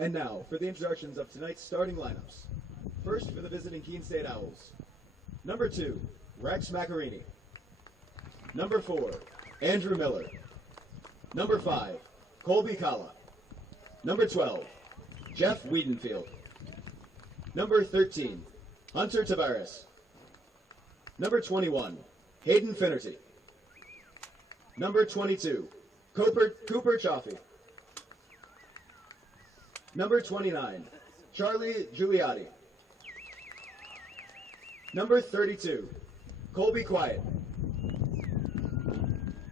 And now for the introductions of tonight's starting lineups. First for the visiting Keene State Owls. Number 2, Rex Macarini. Number 4, Andrew Miller. Number 5, Colby Kala. Number 12, Jeff Wiedenfield. Number 13, Hunter Tavares. Number 21, Hayden Finnerty. Number 22, Cooper Chaffee. Number 29, Charlie Giuliotti. Number 32, Colby Quiet.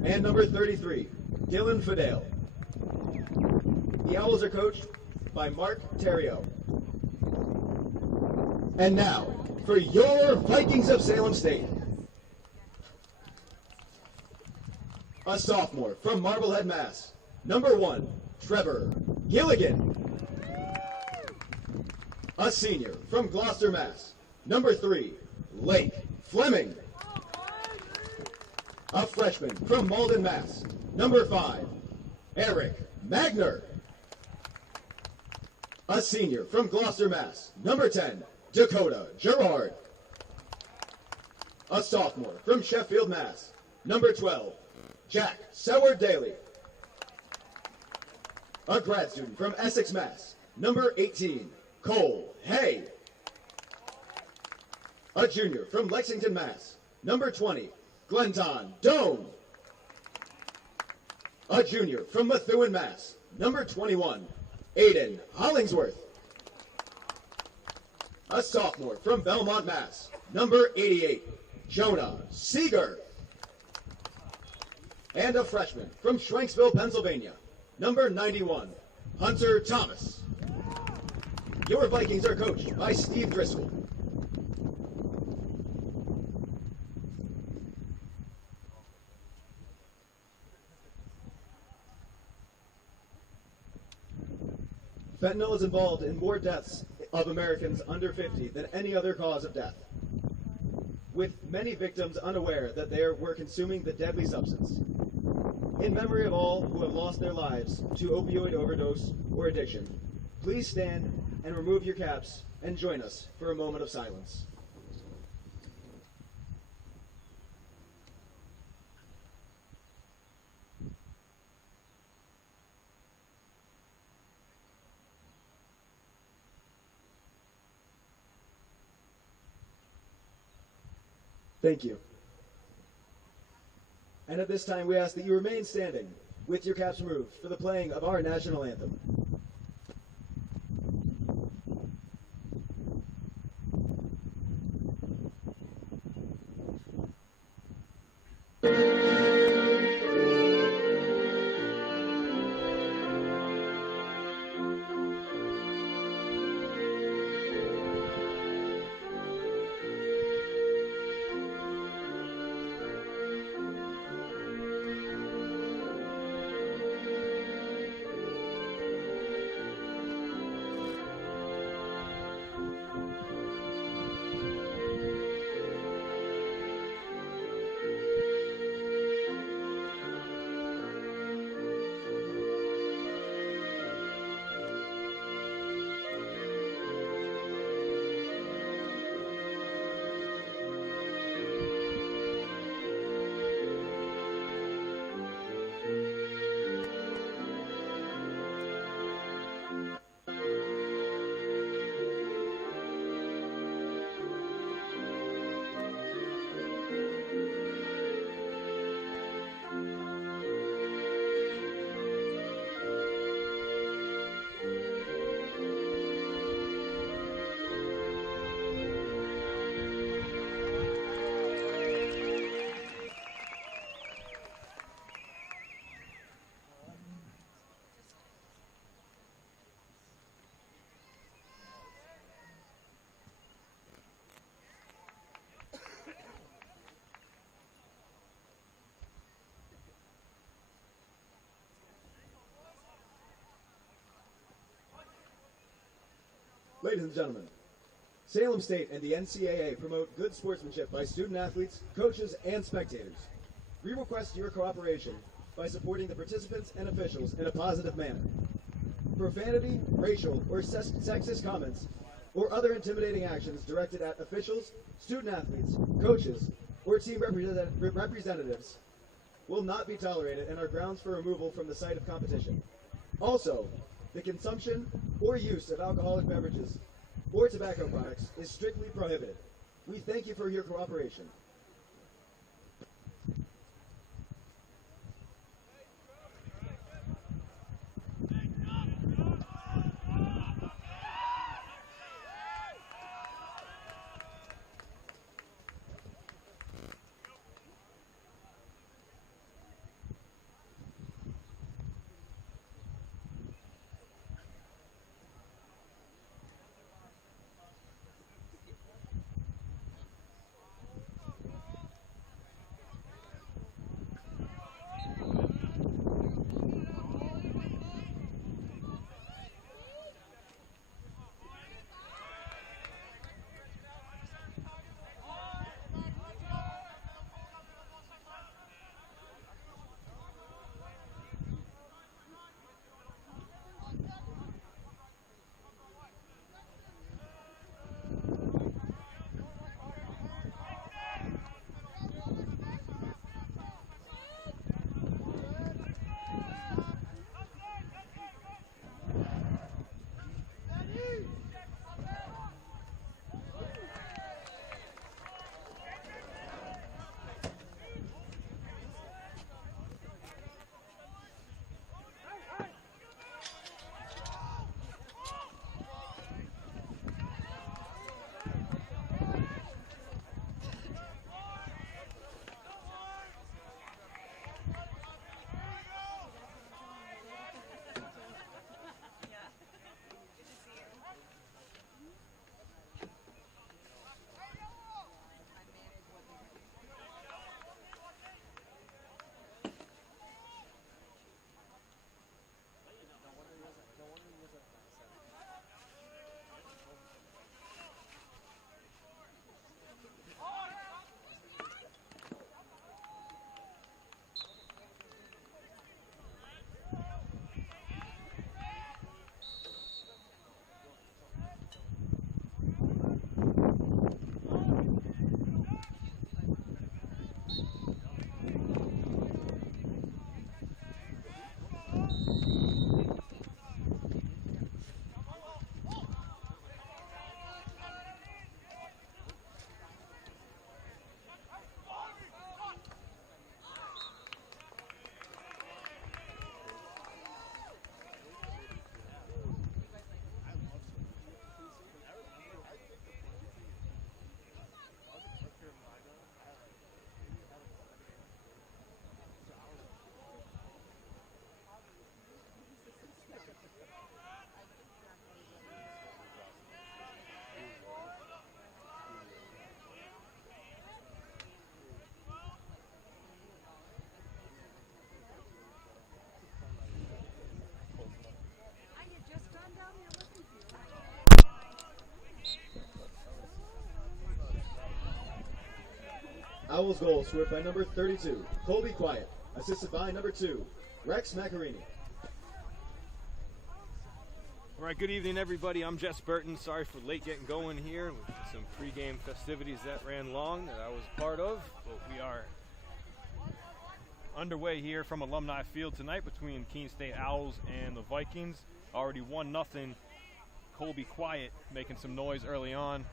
And number 33, Dylan Fidel. The Owls are coached by Mark Terrio. And now, for your Vikings of Salem State. A sophomore from Marblehead, Mass. Number 1, Trevor Gilligan. A senior from Gloucester, Mass. Number 3, Lake Fleming. A freshman from Malden, Mass. Number 5, Eric Magner. A senior from Gloucester, Mass. Number 10, Dakota Gerard. A sophomore from Sheffield, Mass. Number 12, Jack Seward Daly. A grad student from Essex, Mass. Number 18, Cole Hay. A junior from Lexington, Mass. Number 20, Glenton Doan. A junior from Methuen, Mass. Number 21, Aiden Hollingsworth. A sophomore from Belmont, Mass. Number 88, Jonah Seeger. And a freshman from Schwenksville, Pennsylvania. Number 91, Hunter Thomas. Your Vikings are coached by Steve Driscoll. Fentanyl is involved in more deaths of Americans under 50 than any other cause of death, with many victims unaware that they were consuming the deadly substance. In memory of all who have lost their lives to opioid overdose or addiction, please stand and remove your caps and join us for a moment of silence. Thank you. And at this time, we ask that you remain standing with your caps removed for the playing of our national anthem. Ladies and gentlemen, Salem State and the NCAA promote good sportsmanship by student athletes, coaches, and spectators. We request your cooperation by supporting the participants and officials in a positive manner. Profanity, racial, or sexist comments, or other intimidating actions directed at officials, student athletes, coaches, or team representatives will not be tolerated and are grounds for removal from the site of competition. Also, the consumption or use of alcoholic beverages or tobacco products is strictly prohibited. We thank you for your cooperation. Owls goal scored by number 32, Colby Quiet, assisted by number 2, Rex Macarini. All right, good evening, everybody. I'm Jess Burton. Sorry for late getting going here with some pregame festivities that ran long that I was a part of. But we are underway here from Alumni Field tonight between Keene State Owls and the Vikings. Already 1-0. Colby Quiet making some noise early on,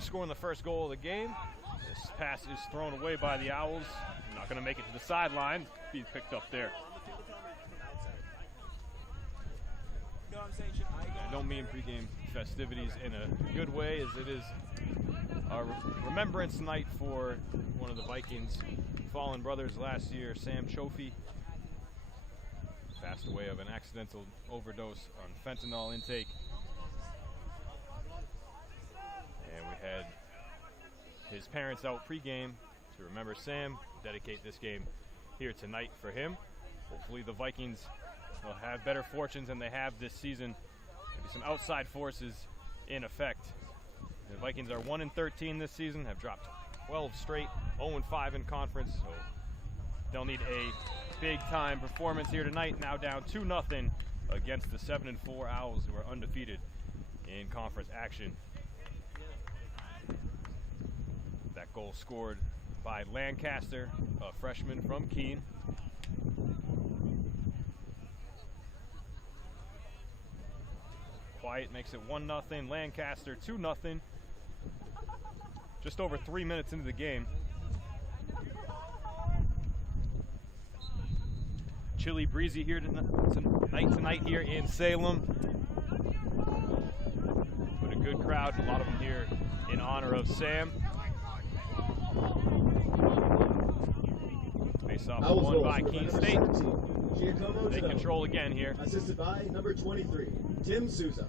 scoring the first goal of the game. This pass is thrown away by the Owls. Not going to make it to the sideline. Be picked up there. I don't mean pregame festivities in a good way, as it is a remembrance night for one of the Vikings' fallen brothers last year, Sam Chofie. Passed away of an accidental overdose on fentanyl intake. And we had his parents out pregame to remember Sam, dedicate this game here tonight for him. Hopefully the Vikings will have better fortunes than they have this season. Maybe some outside forces in effect. The Vikings are 1-13 this season, have dropped 12 straight, 0-5 in conference, so they'll need a big-time performance here tonight. Now down 2-0 against the 7-4 Owls, who are undefeated in conference action. That goal scored by Lancaster, a freshman from Keene. Quiet makes it 1-0. Lancaster 2-0. Just over 3 minutes into the game. Chilly, breezy here tonight here in Salem. But a good crowd, a lot of them here in honor of Sam. Face off won by Keene State. They control again here. Assisted by number 23, Tim Souza.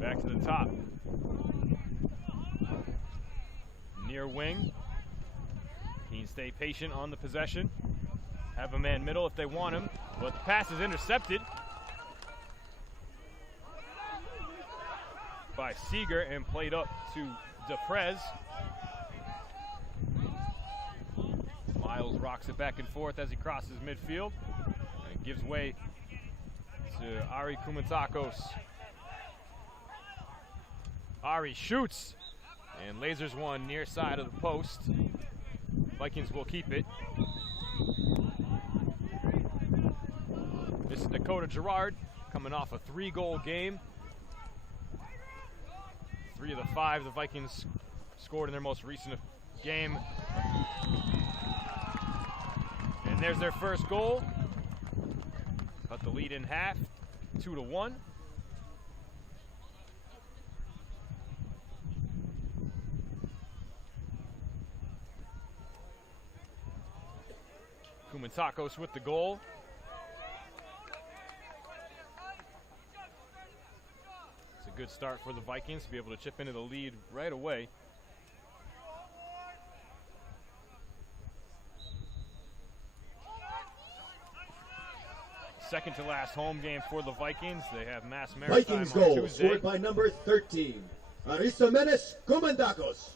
Back to the top. Near wing. Keene stay patient on the possession. Have a man middle if they want him. But the pass is intercepted by Seeger and played up to DePrez. Miles rocks it back and forth as he crosses midfield. And gives way to Ari Kumatakos. Ari shoots and lasers one near side of the post. Vikings will keep it. This is Dakota Gerard coming off a 3-goal game. 3 of the 5 the Vikings scored in their most recent game. And there's their first goal. Cut the lead in half, 2-1. Kumatakos with the goal. It's a good start for the Vikings to be able to chip into the lead right away. Second to last home game for the Vikings. They have Mass Maritime Vikings on goal Tuesday. scored by number 13, Aristomenes Kumatakos.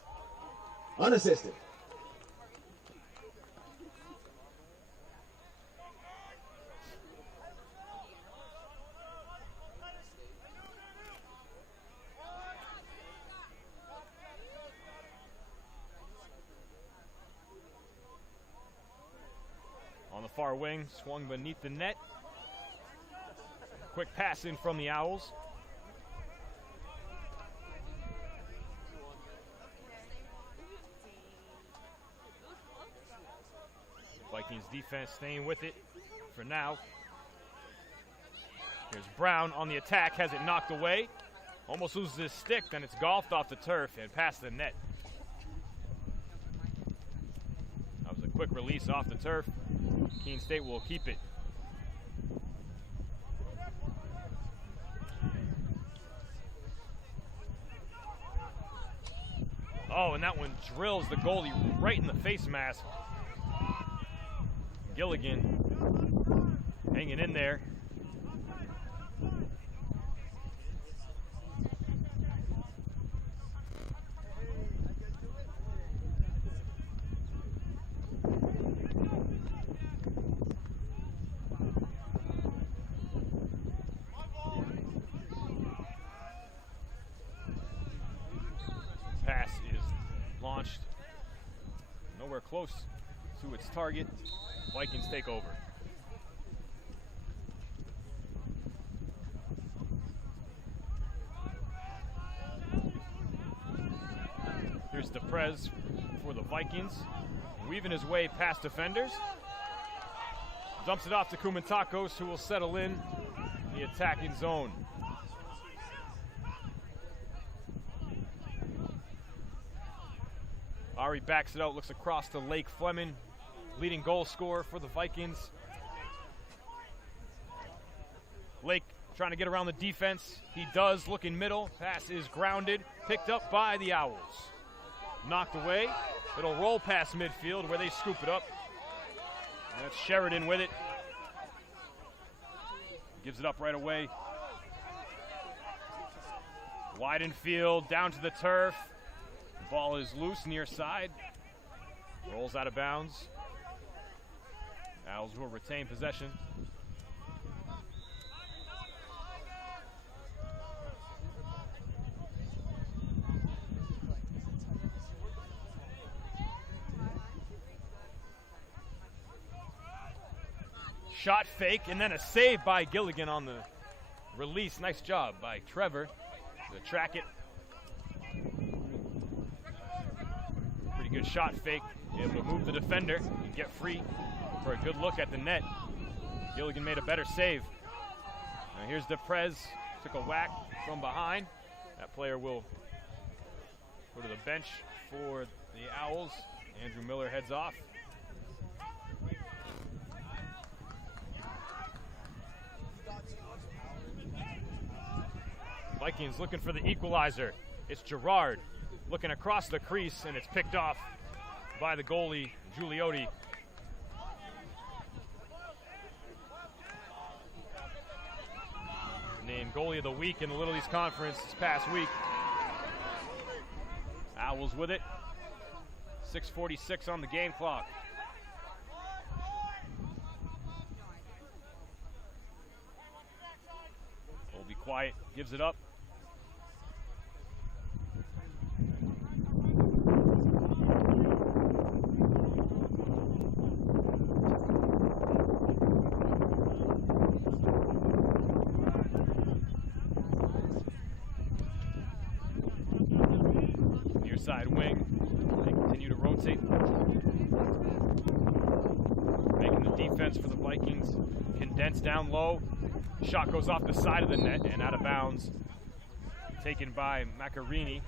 Unassisted. On the far wing, swung beneath the net. Quick pass in from the Owls. Vikings defense staying with it for now. Here's Brown on the attack, has it knocked away. Almost loses his stick, then it's golfed off the turf and past the net. That was a quick release off the turf. Keene State will keep it. Oh, and that one drills the goalie right in the face mask. Gilligan hanging in there. Pass is launched. Nowhere close to its target. Vikings take over. Here's DePrez for the Vikings. Weaving his way past defenders. Dumps it off to Kumatakos, who will settle in the attacking zone. Ari backs it out, looks across to Lake Fleming, leading goal scorer for the Vikings. Lake trying to get around the defense. He does, looking middle. Pass is grounded, picked up by the Owls. Knocked away. It'll roll past midfield where they scoop it up. And that's Sheridan with it. Gives it up right away. Wide in field, down to the turf. Ball is loose near side. Rolls out of bounds. Owls will retain possession. Shot fake, and then a save by Gilligan on the release. Nice job by Trevor to track it. Pretty good shot fake. Able to move the defender and get free for a good look at the net. Gilligan made a better save. Now here's DePrez. Took a whack from behind. That player will go to the bench for the Owls. Andrew Miller heads off. Vikings looking for the equalizer. It's Gerard looking across the crease, and it's picked off by the goalie, Giuliotti. Named goalie of the week in the Little East Conference this past week. Owls with it. 6:46 on the game clock. Will be quiet, gives it up. Near side wing. They continue to rotate. Making the defense for the Vikings condense down low. Shot goes off the side of the net and out of bounds. Taken by Macarini.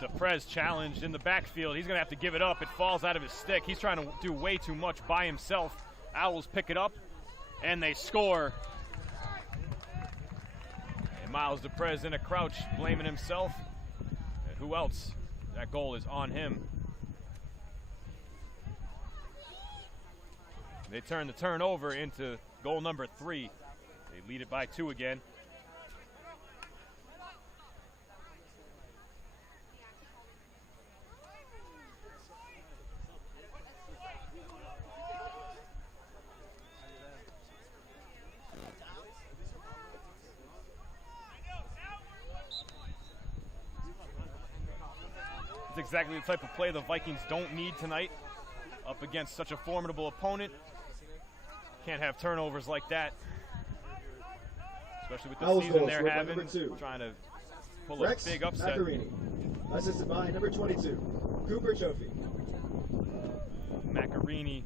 DePrez challenged in the backfield. He's going to have to give it up. It falls out of his stick. He's trying to do way too much by himself. Owls pick it up, and they score. And Miles DePrez in a crouch, blaming himself. And who else? That goal is on him. They turn the turnover into goal number 3. They lead it by 2 again. It's exactly the type of play the Vikings don't need tonight up against such a formidable opponent. Can't have turnovers like that, especially with the Owls season goal, they're scored by having, number 2. trying to pull Rex a big upset. Macarini, assisted by number 22, Cooper Chofie. Macarini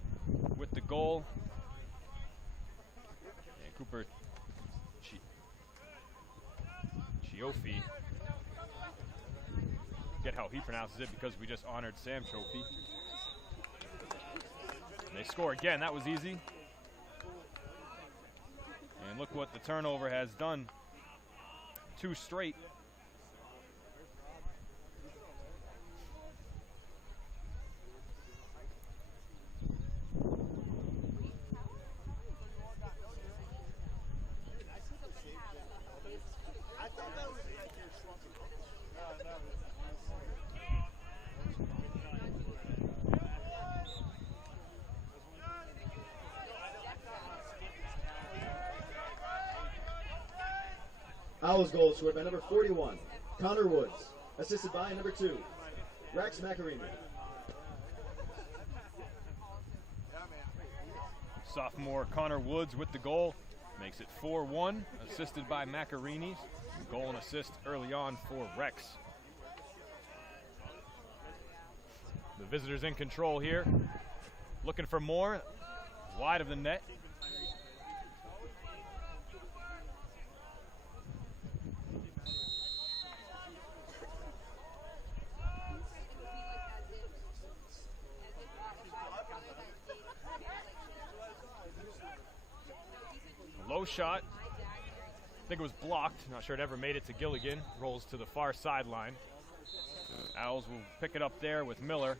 with the goal. And Cooper Chiofi. Get how he pronounces it because we just honored Sam Chofie. And they score again. That was easy. And look what the turnover has done. 2 straight. Owls goal scored by number 41, Connor Woods, assisted by number 2, Rex Macarini. Sophomore Connor Woods with the goal. Makes it 4-1, assisted by Macarini. Goal and assist early on for Rex. The visitors in control here. Looking for more. Wide of the net. post shot. I think it was blocked. Not sure it ever made it to Gilligan. Rolls to the far sideline. Owls will pick it up there with Miller.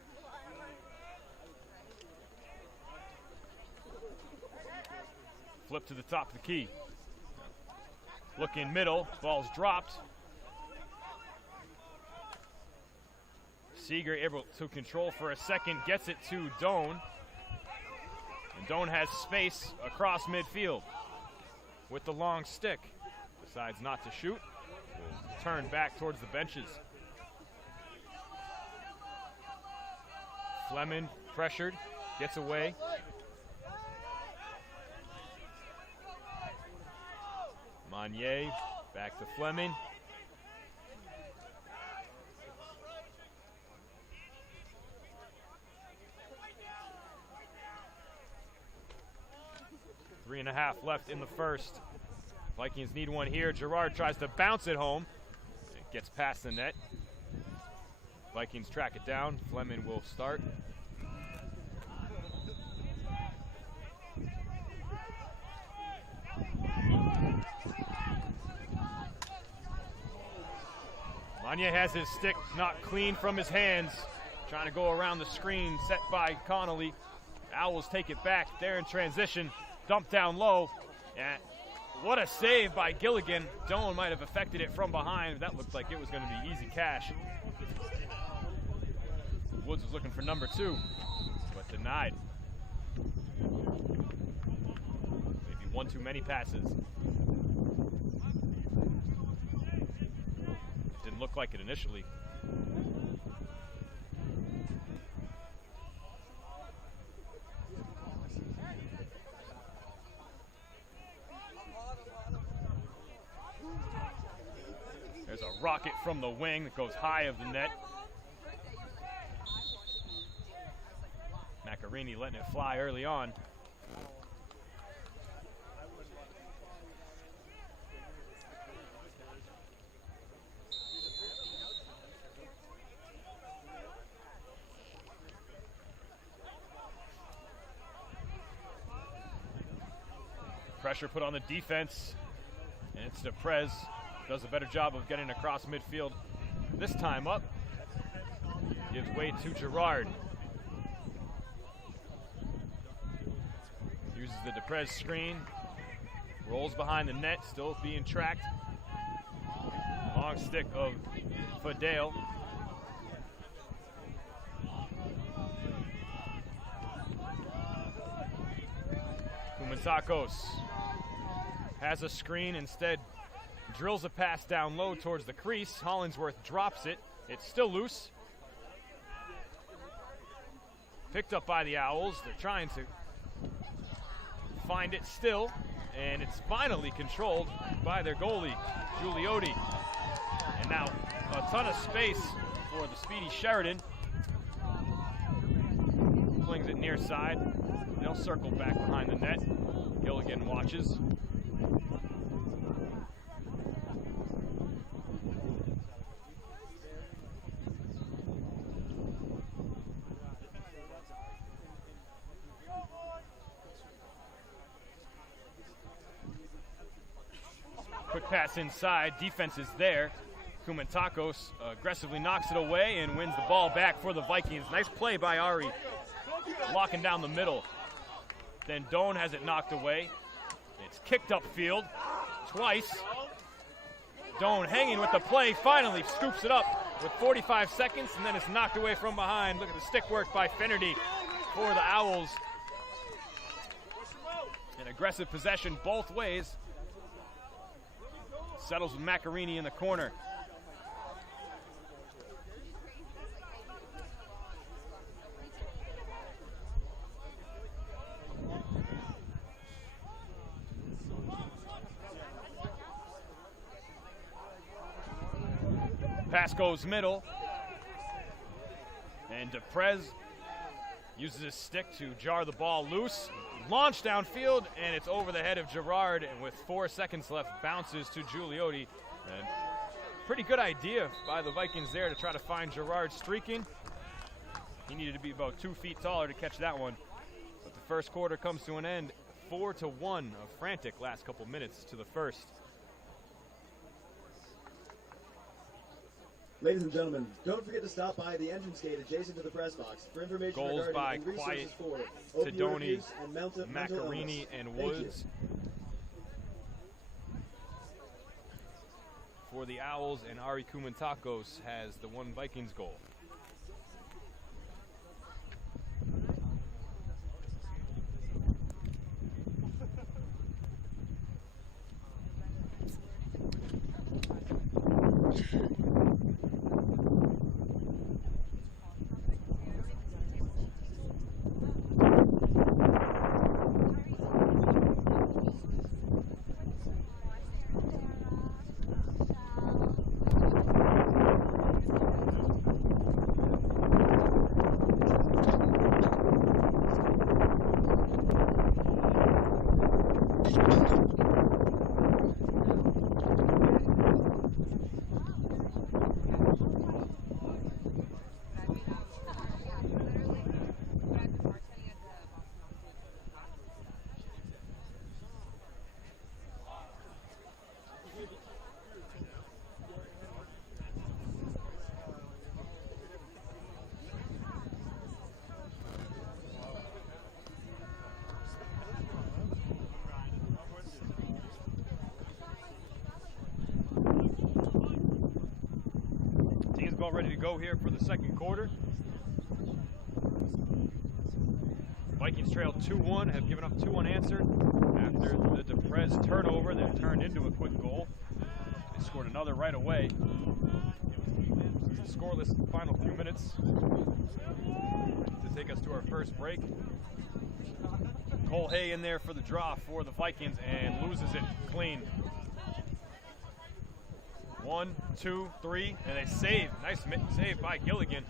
Flip to the top of the key. Look in middle. Ball's dropped. Seeger able to control for a second. Gets it to Doan. And Doan has space across midfield with the long stick. Decides not to shoot. Will turn back towards the benches. Fleming pressured. Gets away. Monnier back to Fleming. Three and a half left in the first. Vikings need one here. Gerard tries to bounce it home. It gets past the net. Vikings track it down. Fleming will start. Monnier has his stick knocked clean from his hands. Trying to go around the screen set by Connolly. Owls take it back. They're in transition. Dumped down low. And what a save by Gilligan. Doan might have affected it from behind. That looked like it was going to be easy cash. Woods was looking for number 2, but denied. Maybe one too many passes. Didn't look like it initially. There's a rocket from the wing that goes high of the net. Macarini letting it fly early on. Pressure put on the defense, and it's Deprez. Does a better job of getting across midfield this time up. Gives way to Gerard. Uses the Deprez screen. Rolls behind the net, still being tracked. Long stick of Fadale. Kumantakos has a screen, instead drills a pass down low towards the crease. Hollingsworth drops it. It's still loose. Picked up by the Owls. They're trying to find it still, and it's finally controlled by their goalie, Giuliotti. And now a ton of space for the speedy Sheridan. Flings it near side. They'll circle back behind the net. Gilligan watches. Quick pass inside, defense is there. Kumantakos aggressively knocks it away and wins the ball back for the Vikings. Nice play by Ari, locking down the middle. Then Doan has it knocked away. It's kicked upfield twice. Doan hanging with the play, finally scoops it up with 45 seconds, and then it's knocked away from behind. Look at the stick work by Finnerty for the Owls. An aggressive possession both ways. Settles with Macarini in the corner. Pass goes middle. And Deprez uses his stick to jar the ball loose. Launch downfield, and it's over the head of Gerard, and with 4 seconds left, bounces to Giuliotti. And pretty good idea by the Vikings there to try to find Gerard streaking. He needed to be about 2 feet taller to catch that one. But the first quarter comes to an end. 4-1, a frantic last couple minutes to the first. Ladies and gentlemen, don't forget to stop by the entrance gate adjacent to the press box for information Goals regarding by and resources Quiet, for opioid Tedoni, abuse and mental Macarini, illness. and Thank you. Woods. For the Owls, and Ari Kumantakos has the one Vikings goal. All ready to go here for the second quarter. Vikings trail 2-1, have given up 2 unanswered after the DePrez turnover that turned into a quick goal. They scored another right away. Scoreless final few minutes to take us to our first break. Cole Hay in there for the draw for the Vikings and loses it clean. 1, 2, 3, and they save. Nice save by Gilligan.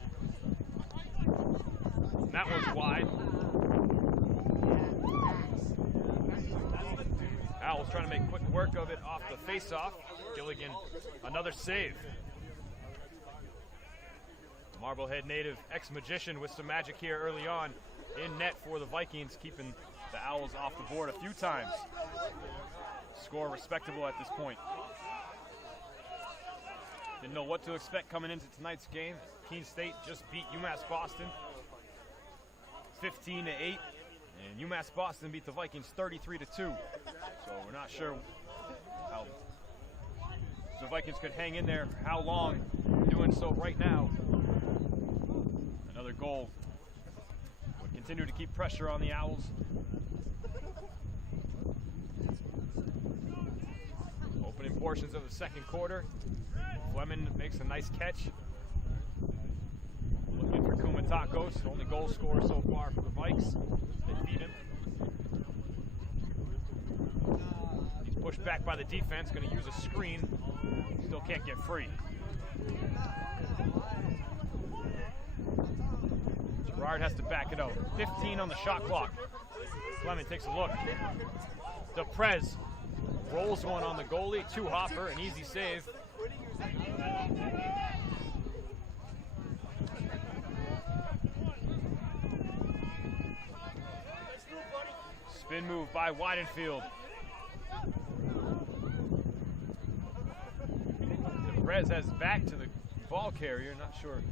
That one's wide. Owls trying to make quick work of it off the face-off. Gilligan, another save. Marblehead native ex-magician with some magic here early on in net for the Vikings, keeping the Owls off the board a few times. Score respectable at this point. Didn't know what to expect coming into tonight's game. Keene State just beat UMass Boston 15-8, and UMass Boston beat the Vikings 33-2. So we're not sure how the Vikings could hang in there for how long. Doing so right now. Another goal would continue to keep pressure on the Owls. Opening portions of the second quarter. Fleming makes a nice catch. Looking for Kumatakos, only goal scorer so far for the Vikes. They beat him. He's pushed back by the defense, going to use a screen. Still can't get free. Gerard has to back it out. 15 on the shot clock. Fleming takes a look. DePrez rolls one on the goalie. Two-hopper, an easy save. Spin move by Weidenfield. DePrez has back to the ball carrier. Not sure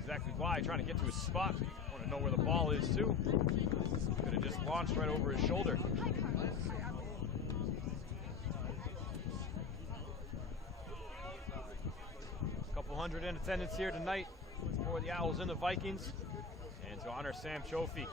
exactly why. Trying to get to his spot. Want to know where the ball is too. Could have just launched right over his shoulder. Couple hundred in attendance here tonight for the Owls and the Vikings, and to honor Sam Chofi.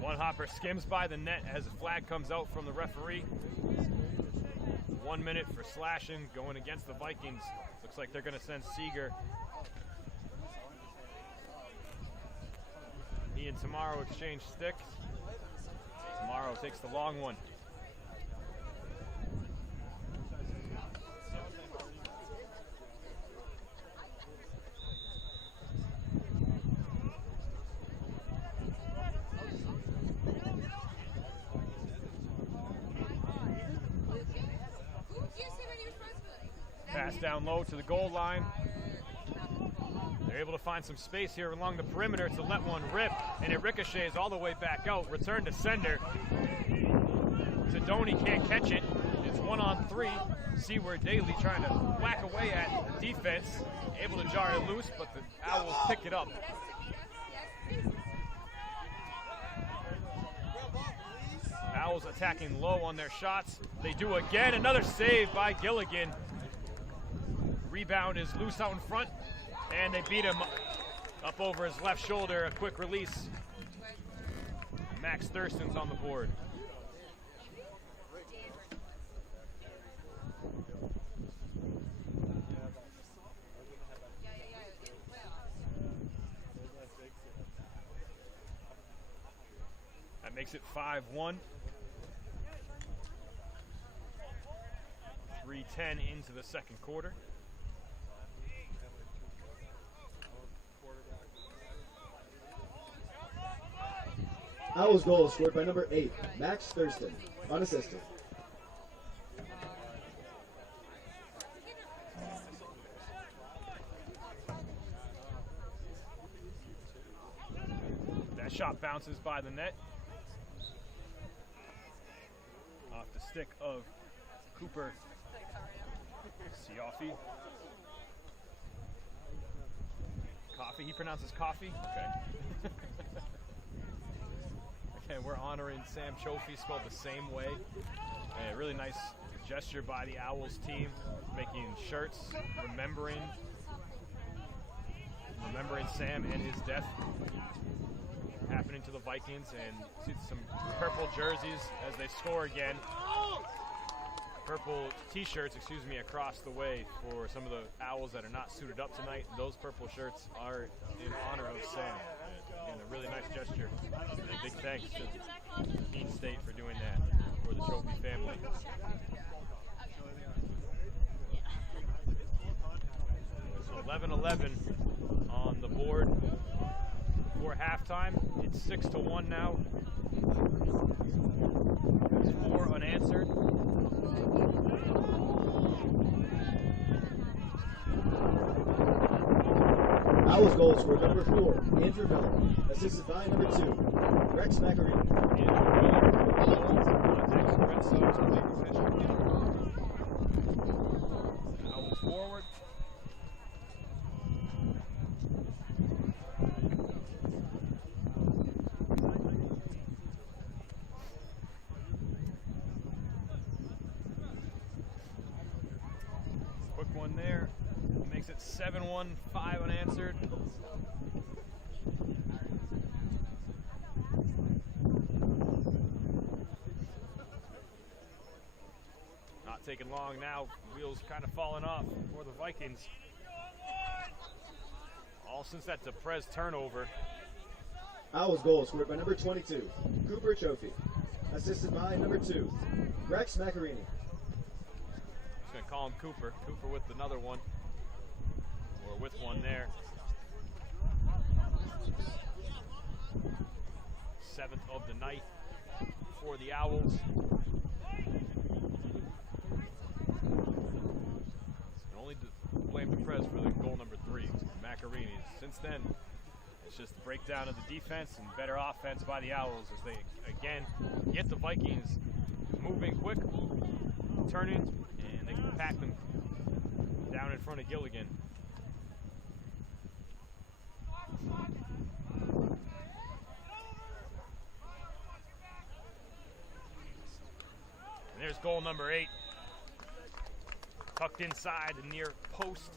One hopper skims by the net as a flag comes out from the referee. 1 minute for slashing going against the Vikings. Looks like they're going to send Seeger. He and Tomorrow exchange sticks. Tomorrow takes the long one. Pass down low to the goal line. They're able to find some space here along the perimeter to let one rip, and it ricochets all the way back out. Return to sender. Sidoni can't catch it. It's 1-on-3. Seaward Daly trying to whack away at the defense. Able to jar it loose, but the Owls pick it up. Owls attacking low on their shots. They do again. Another save by Gilligan. Rebound is loose out in front, and they beat him up over his left shoulder. A quick release. Max Thurston's on the board. That makes it 5-1. 3:10 into the second quarter. Owls goal scored by number 8, Max Thurston, unassisted. That shot bounces by the net. Off the stick of Cooper Sioffi. Coffee, he pronounces coffee? Okay. Okay, we're honoring Sam Chofie, spelled the same way. A really nice gesture by the Owls team, making shirts, remembering Sam and his death happening to the Vikings, and see some purple jerseys as they score again. Purple t-shirts, excuse me, across the way for some of the Owls that are not suited up tonight. Those purple shirts are in honor of Sam. And a really nice gesture. And a big thanks to Keene State for doing that for the Chofie family. So 11-11 on the board for halftime. It's 6-1 now. It's 4 unanswered. Owls goal scored by number 4, Andrew Miller, assisted by number 2, Rex Macarini. Owls forward. Quick one there. Makes it 7-1, 5 unanswered. Not taking long now. Wheels kind of falling off for the Vikings. All since that Deprez turnover. Owls goal scored by number 22, Cooper Chofie, assisted by number 2, Rex Macarini. Just going to call him Cooper. Cooper with another one. Or with one there. 7th of the night for the Owls. Only blame Deprez for the goal number 3, Macarini. Since then, it's just the breakdown of the defense and better offense by the Owls as they, again, get the Vikings moving quick, turning, and they can pack them down in front of Gilligan. And there's goal number 8. Tucked inside the near post.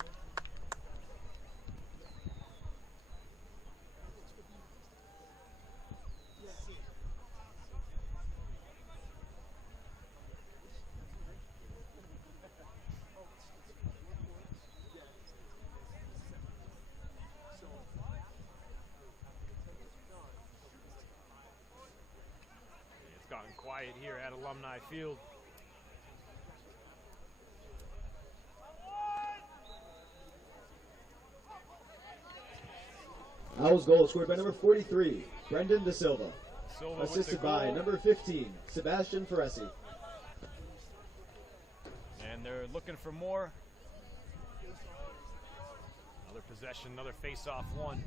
It's gotten quiet here at Alumni Field. Owls goal scored by number 43, Brendan De Silva, Silva assisted by number 15, Sebastian Ferresi. And they're looking for more Another possession, another face-off one.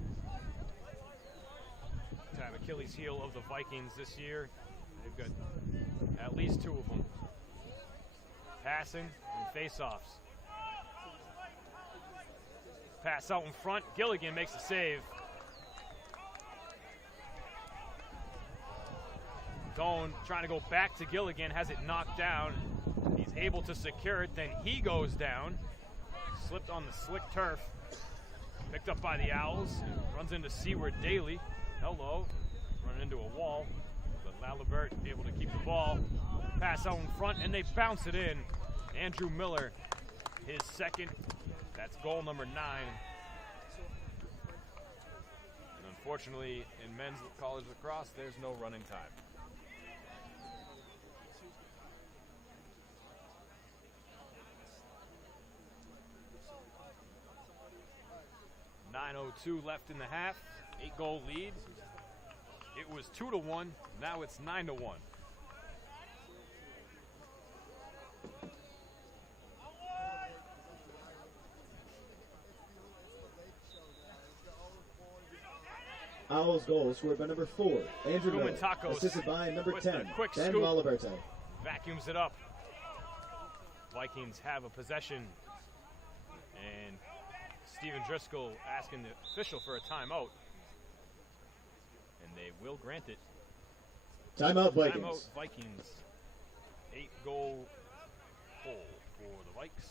Time Achilles heel of the Vikings this year. They've got at least 2 of them. Passing and face-offs. Pass out in front. Gilligan makes a save. Doan trying to go back to Gilligan, has it knocked down. He's able to secure it, then he goes down. Slipped on the slick turf. Picked up by the Owls. Runs into Seward Daly. Hello. Running into a wall. But Lalibert able to keep the ball. Pass out in front, and they bounce it in. Andrew Miller, his second. That's goal number 9. And unfortunately, in men's college lacrosse, there's no running time. .902 left in the half. 8-goal lead. It was 2-1. Now it's 9-1. Owls goal scored by number 4, Andrew Miller, assisted by number 10, Ben Laliberto. Vacuums it up. Vikings have a possession. And Steven Driscoll asking the official for a timeout. And they will grant it. Timeout Vikings. Timeout Vikings. 8-goal hole for the Vikes.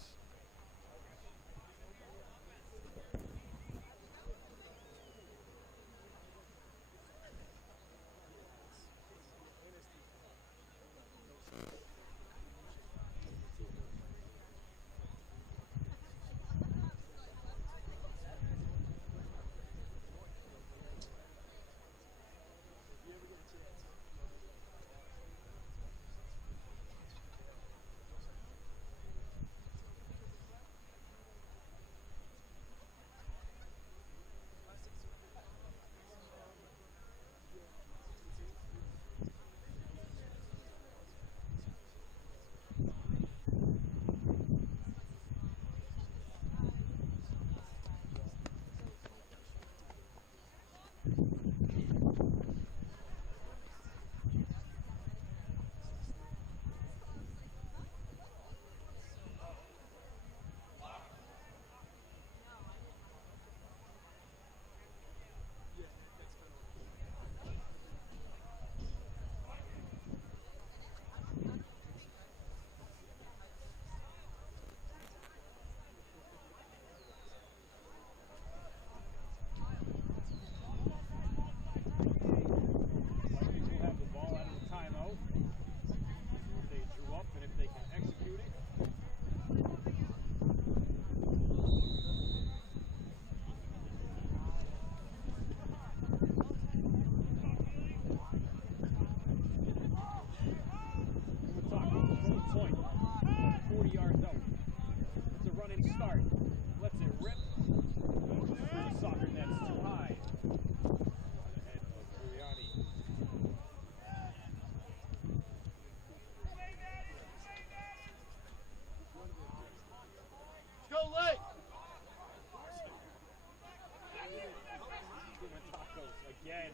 Again,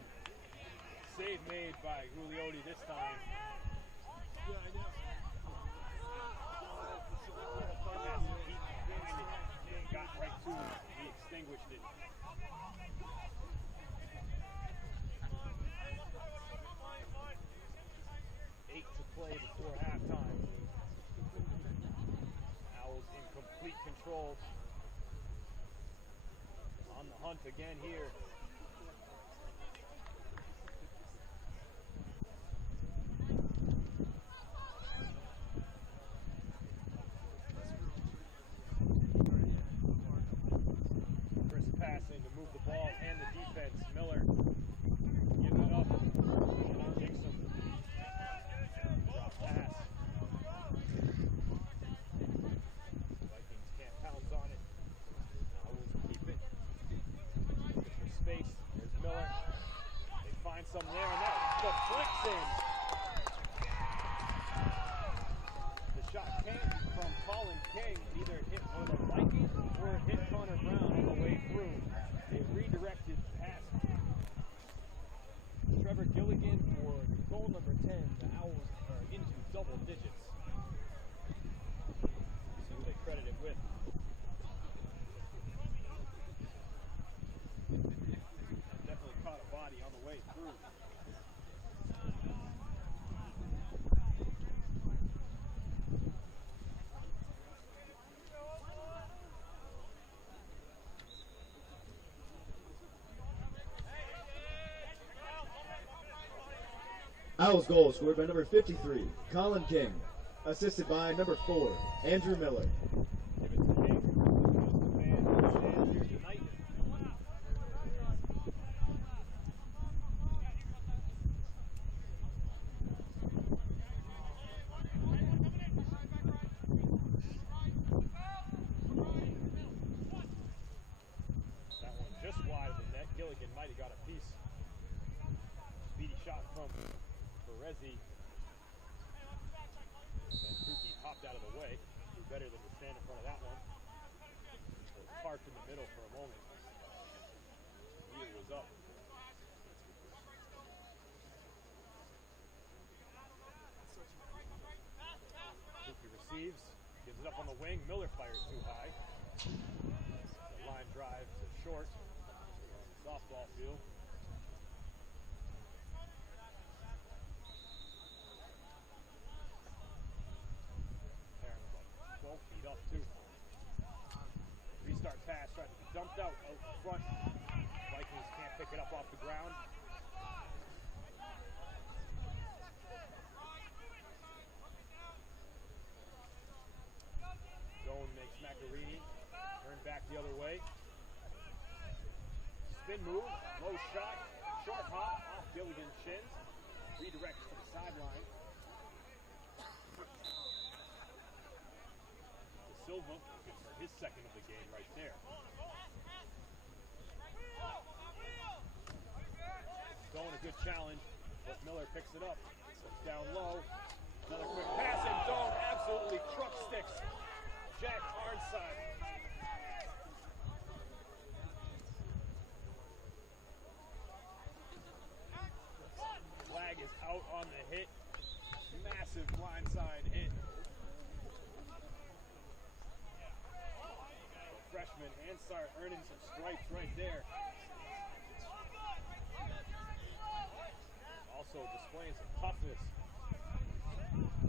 save made by Gugliotti this time. He got right to it. He extinguished it. Eight to play before halftime. Owls in complete control. On the hunt again here. Passing to move the ball and the defense. Miller giving it up. Dixon. Drop pass. Vikings can't pounce on it. Owls keep it. Looking for space. There's Miller. They find some there, and that deflects in. The shot came from Colin King. Either hit one of the Vikings or hit Connor Brown on the way through. room. A redirected pass. Trevor Gilligan for goal number 10. The Owls are into double digits. See who they credit it with. Definitely caught a body on the way through. Owls goal scored by number 53, Colin King. Assisted by number 4, Andrew Miller. Give it to King. The man who stands here tonight. That one just wide of the net. Gilligan might have got a piece. Speedy shot from Perezzi. And Tukey popped out of the way. Do better than to stand in front of that one. So parked in the middle for a moment. Wheel was up. Tukey receives. Gives it up on the wing. Miller fires too high. The line drive to short. Softball field. 12 feet up too. Restart pass trying to be dumped out front. Vikings can't pick it up off the ground. Doan makes Macarini turn back the other way. Spin move, low shot, short hop off Gilligan's shins. Redirects to the sideline. Silva gets for his second of the game right there. Going a good challenge, but Miller picks it up. Slips down low. Another quick pass, and Doan absolutely truck sticks Jack Arnside. Flag is out on the hit. Massive blindside hit. Freshman Ansar earning some stripes right there. Also displaying some toughness.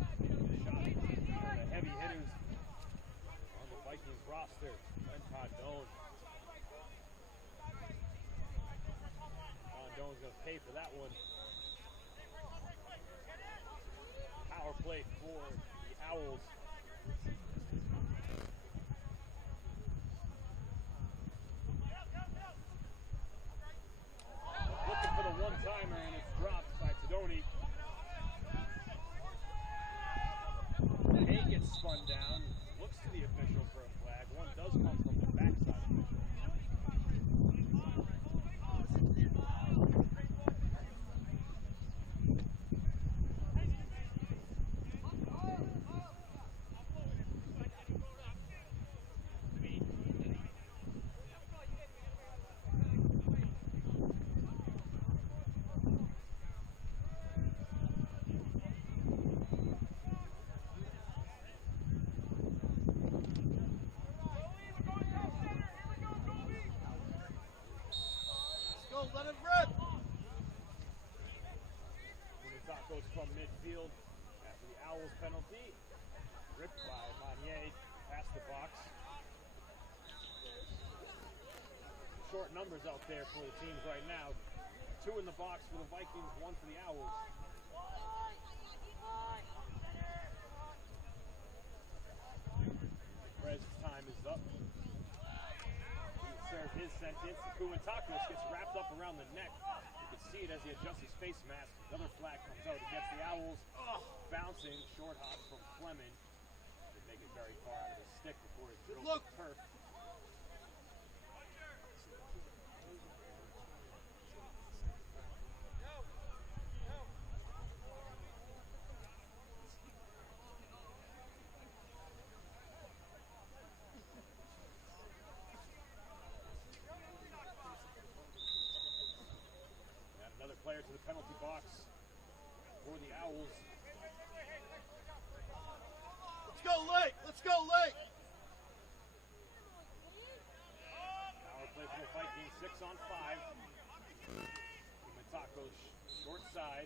Shot one of the heavy hitters on the Vikings roster. Todd Doan. Doan's going to pay for that one. Power play for the Owls. Looking for the one-timer, and it's dropped by Tadoni. Hay gets spun down, looks to the official for a flag. One does come from the backside official. Goes from midfield after the Owls penalty. Ripped by Manier past the box. Short numbers out there for the teams right now. 2 in the box for the Vikings, 1 for the Owls. Perez's time is up. He served his sentence. Kumantakos gets wrapped up around the neck. You can see it as he adjusts his face mask. Another flag comes out against the Owls. Bouncing, short hop from Fleming. They make it very far out of his stick before it drills the turf. penalty box for the Owls. Let's go late! Let's go late! Power play for the Vikings, 6 on 5. Matacos short side.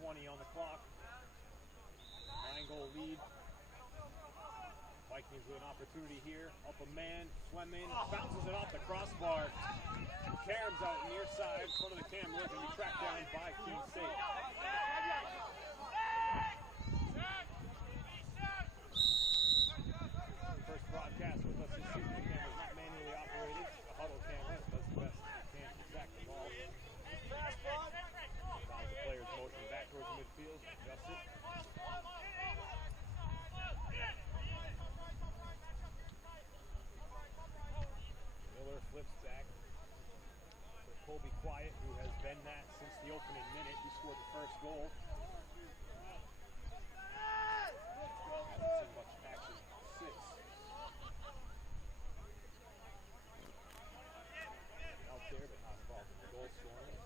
4:20 on the clock. 9-goal lead. Vikings with an opportunity here. Up a man, Fleming bounces it off the crossbar. Caroms out near side, front of the camera, going to be tracked down by Keene State. First broadcast with us this season. The camera's not manually operated. The huddle camera does the best it can to track the ball. Follows the player's motion back towards the midfield. Adjusts it. Miller flips back for Colby Quiet, who has been that since the opening minute. He scored the first goal. Hasn't seen much action since. Out there, but not involved in the goal scoring.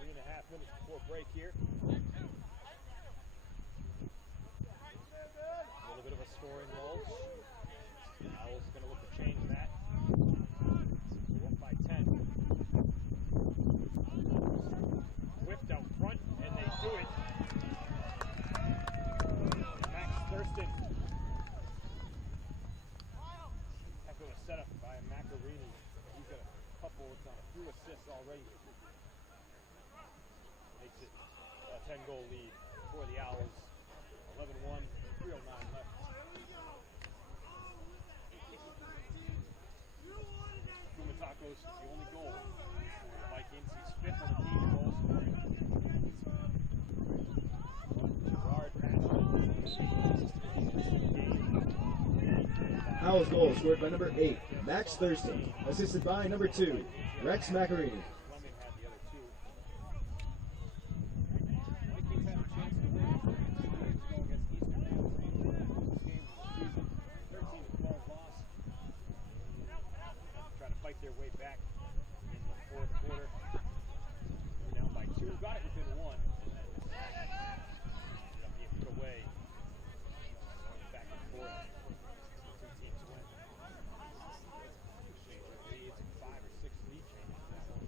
3.5 minutes before break here. A little bit of a scoring lull. The Owls going to look to change that. We're up by 10. Whipped out front, and they do it. Max Thurston. Heck of a setup by Macarini. He's got a couple, it's on a few assists already. Makes it a 10-goal lead for the Owls. 11-1, 3:09 left. Kumatacos, the only goal for the Vikings. He's 5th on the team in goal scoring. Gerard passed. Owls goal scored by number 8, Max Thurston, assisted by number 2, Rex Macarini. Fleming had the other two. Vikings had a chance to win 2 games ago against Eastern Nazarene. This game of the season, 13-12 loss. Try to fight their way back in the fourth quarter. Down by 2, got it within 1, and then got being put away. Back and forth. 2 teams went. Change their leads, 5 or 6 lead changes in that one.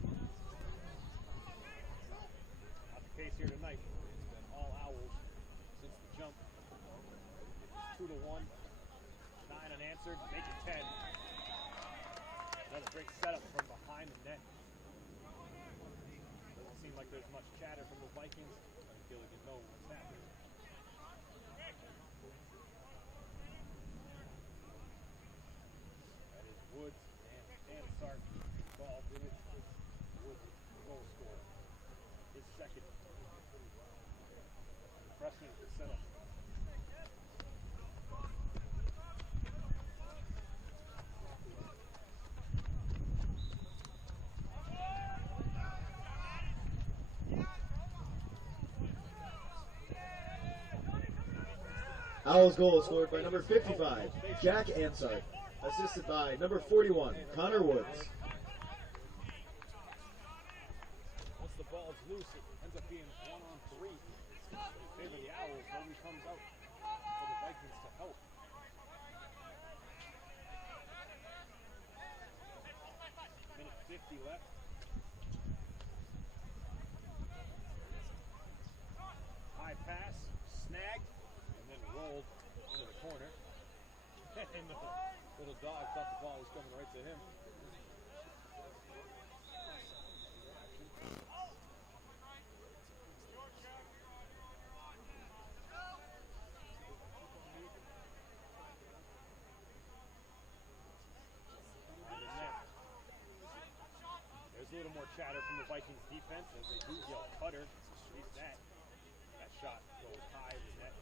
Not the case here tonight. It's been all Owls since the jump. 2-1. 9 unanswered. Make it 10. Another great setup from behind the net. Doesn't seem like there's much chatter from the Vikings. I feel like you know what's happening. That is Woods and Sark involved in it. Woods is the goal scorer. His second. Impressive setup. Owls goal scored by number 55, Jack Ansart, assisted by number 41, Connor Woods. Once the ball's loose, it ends up being 1-on-3. In favor of the Owls, nobody comes out for the Vikings to help. Minute 50 left. High pass, snagged, and then rolled into the corner. And the little dog thought the ball was coming right to him. There's a little more chatter from the Vikings defense as they do yell cutter. She's that. That shot goes high in the net.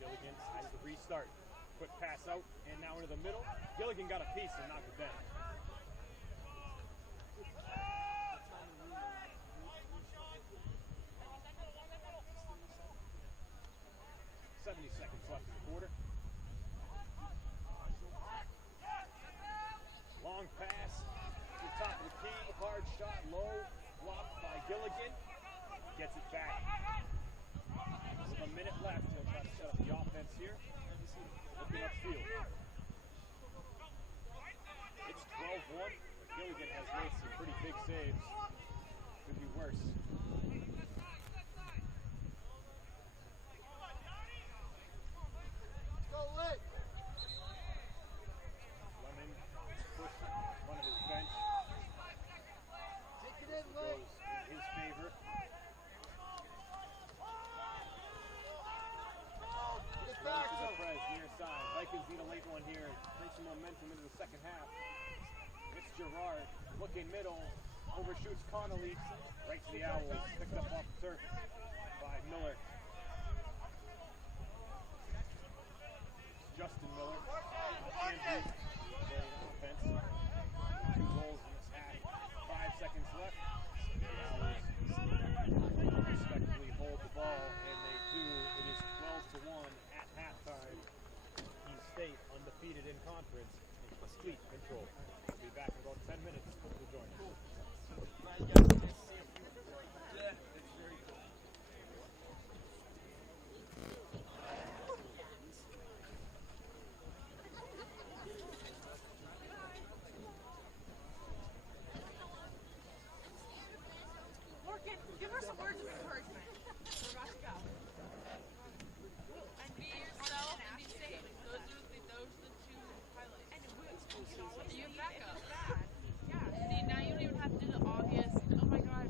Gilligan has the restart. Quick pass out and now into the middle. Gilligan got a piece and knocked it down. seconds left in the quarter. Long pass to the top of the key. Hard shot, low. Blocked by Gilligan. Gets it back. With a minute left, he'll try to set up the offense here. Looking upfield. It's 12-1. Gilligan has made some pretty big saves. Could be worse. Lemon pushed one of his bench. Take it in, goes in his favor. Back to the press, near side. Vikings need a late one here. Bring some momentum into the second half. It's Gerard looking middle. Overshoots Connolly. Right to the Owls. Picked up off the turf by Miller. Justin Miller. Andrew playing offense. 2 goals in this half. 5 seconds left. The Owls respectively hold the ball, and they do. It is 12-1 at halftime. Keene State undefeated in conference in complete control. We'll be back in about 10 minutes. We'll join us. Morgan, give her some words of encouragement. We're about to go. And be yourself and be safe. Those are the two highlights. And you have backup. Yeah. See, now you don't even have to do the obvious, oh my god,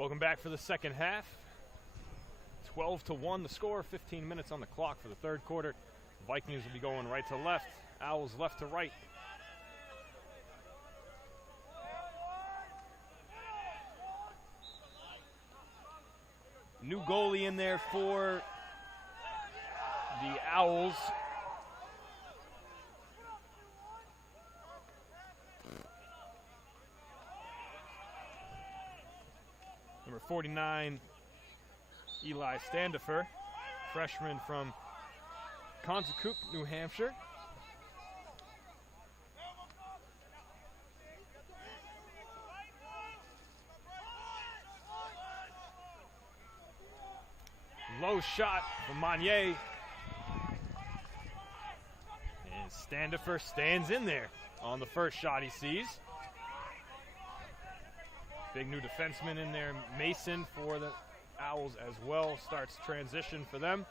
Welcome back for the second half. 12-1 the score, 15 minutes on the clock for the third quarter. Vikings will be going right to left, Owls left to right. New goalie in there for the Owls. Number 49, Eli Standifer, freshman from Conshohocken, New Hampshire. Low shot from Monnier. And Standifer stands in there on the first shot he sees. Big new defenseman in there, Mason, for the Owls as well. Starts transition for them.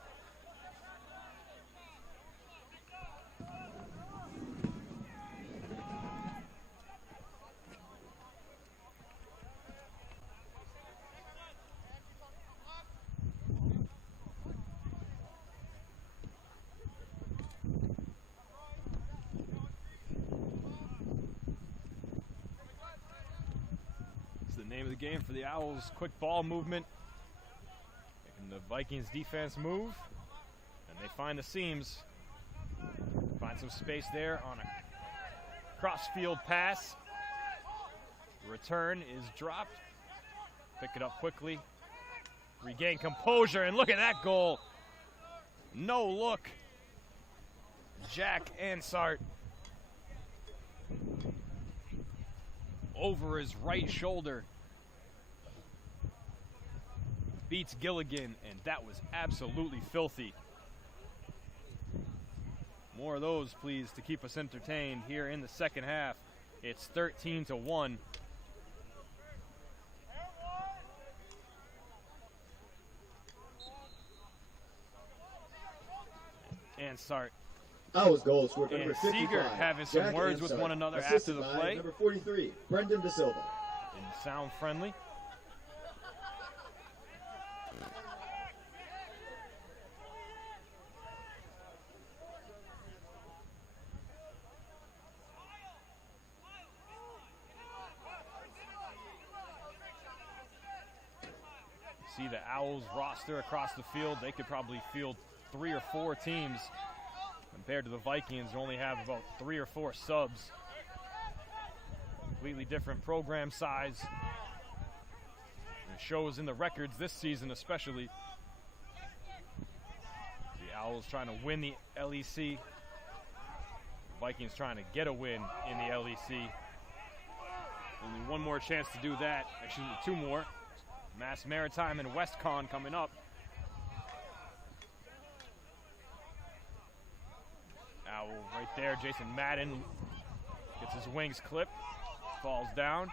Name of the game for the Owls, quick ball movement. Making the Vikings defense move, and they find the seams. Find some space there on a cross-field pass. Return is dropped. Pick it up quickly. Regain composure, and look at that goal. No look. Jack Ansart over his right shoulder. Beats Gilligan, and that was absolutely filthy. More of those, please, to keep us entertained here in the second half. It's 13-1. Ansart Owls goal scored by and number 55. Seeger having some Jack words with Ansart, one another assisted after the by play. Number 43, Brendan De Silva. And sound friendly. See the Owls roster across the field. They could probably field 3 or 4 teams. Compared to the Vikings, who only have about 3 or 4 subs. Completely different program size. And it shows in the records this season especially. The Owls trying to win the LEC. The Vikings trying to get a win in the LEC. Only one more chance to do that. Actually, 2 more. Mass Maritime and WestCon coming up. Owl right there. Jason Madden gets his wings clipped. Falls down.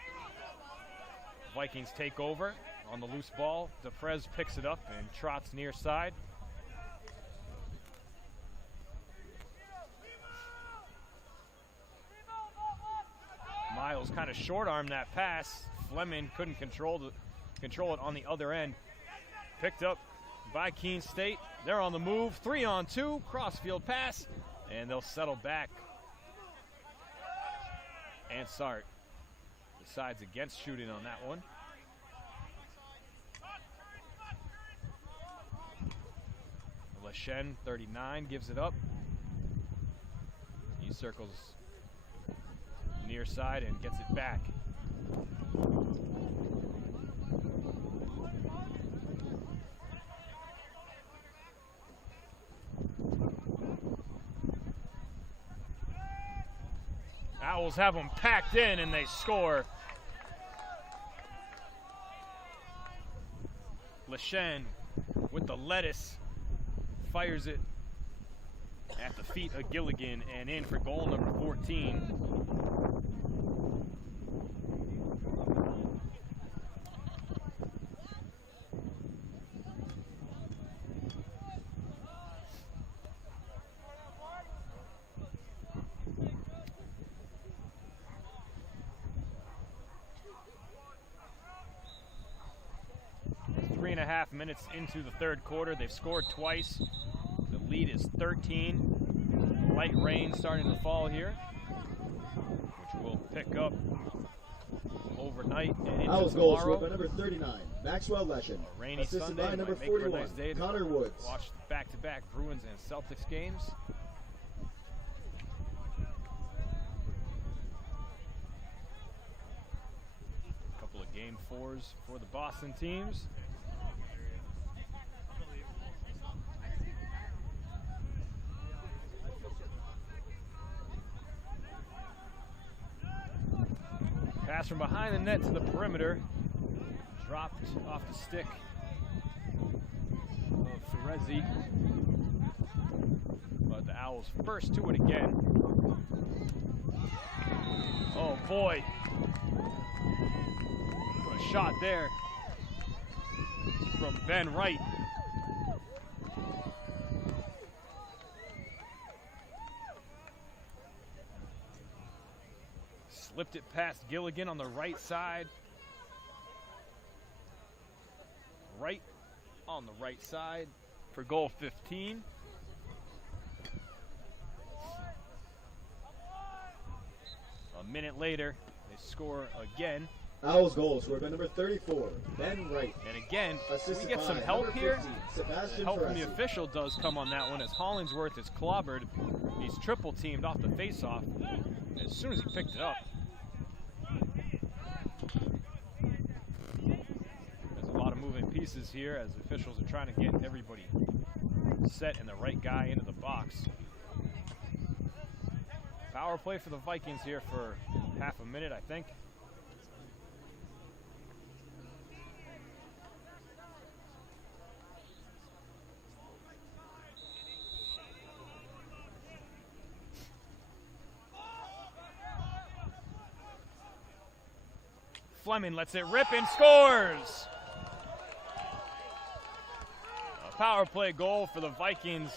Vikings take over on the loose ball. DePrez picks it up and trots near side. Miles kind of short-armed that pass. Fleming couldn't control it on the other end. Picked up by Keene State. They're on the move. 3-on-2. Crossfield pass. And they'll settle back. Ansart decides against shooting on that one. Leshen, 39, gives it up. He circles near side and gets it back. Owls have them packed in and they score. Leshen with the lettuce fires it at the feet of Gilligan and in for goal number 14. 2.5 minutes into the third quarter. They've scored twice. The lead is 13. Light rain starting to fall here, which will pick up overnight and into Owls goal tomorrow. scored by number 39, Maxwell Leshen. A rainy Assisted Sunday by number might make for a 41, nice day to Connor Woods. watch back-to-back Bruins and Celtics games. A couple of game fours for the Boston teams. Pass from behind the net to the perimeter. Dropped off the stick of Ferrezzi. But the Owls first to it again. Oh boy. What a shot there from Ben Wright. Slipped it past Gilligan on the right side. Right on the right side for goal 15. A minute later, they score again. Owls goal scored by number 34, Ben Wright. And again, Assisted we get some by help number here. 15, Sebastian Help from the Ferrezzi. official does come on that one as Hollingsworth is clobbered. He's triple teamed off the faceoff as soon as he picked it up. There's a lot of moving pieces here as officials are trying to get everybody set and the right guy into the box. Power play for the Vikings here for half a minute, I think. Fleming lets it rip and scores! A power play goal for the Vikings.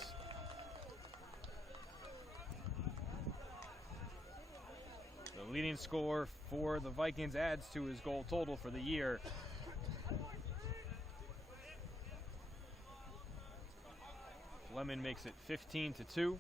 The leading scorer for the Vikings adds to his goal total for the year. Fleming makes it 15-2.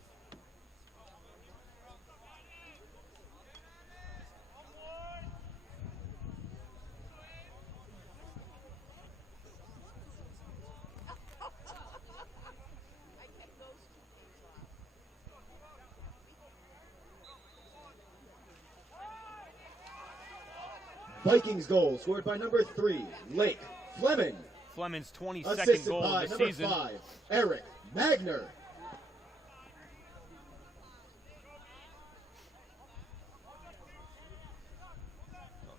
Vikings goal scored by number 3, Lake Fleming. Fleming's 22nd Assisted goal by of the number season. 5, Eric Magner.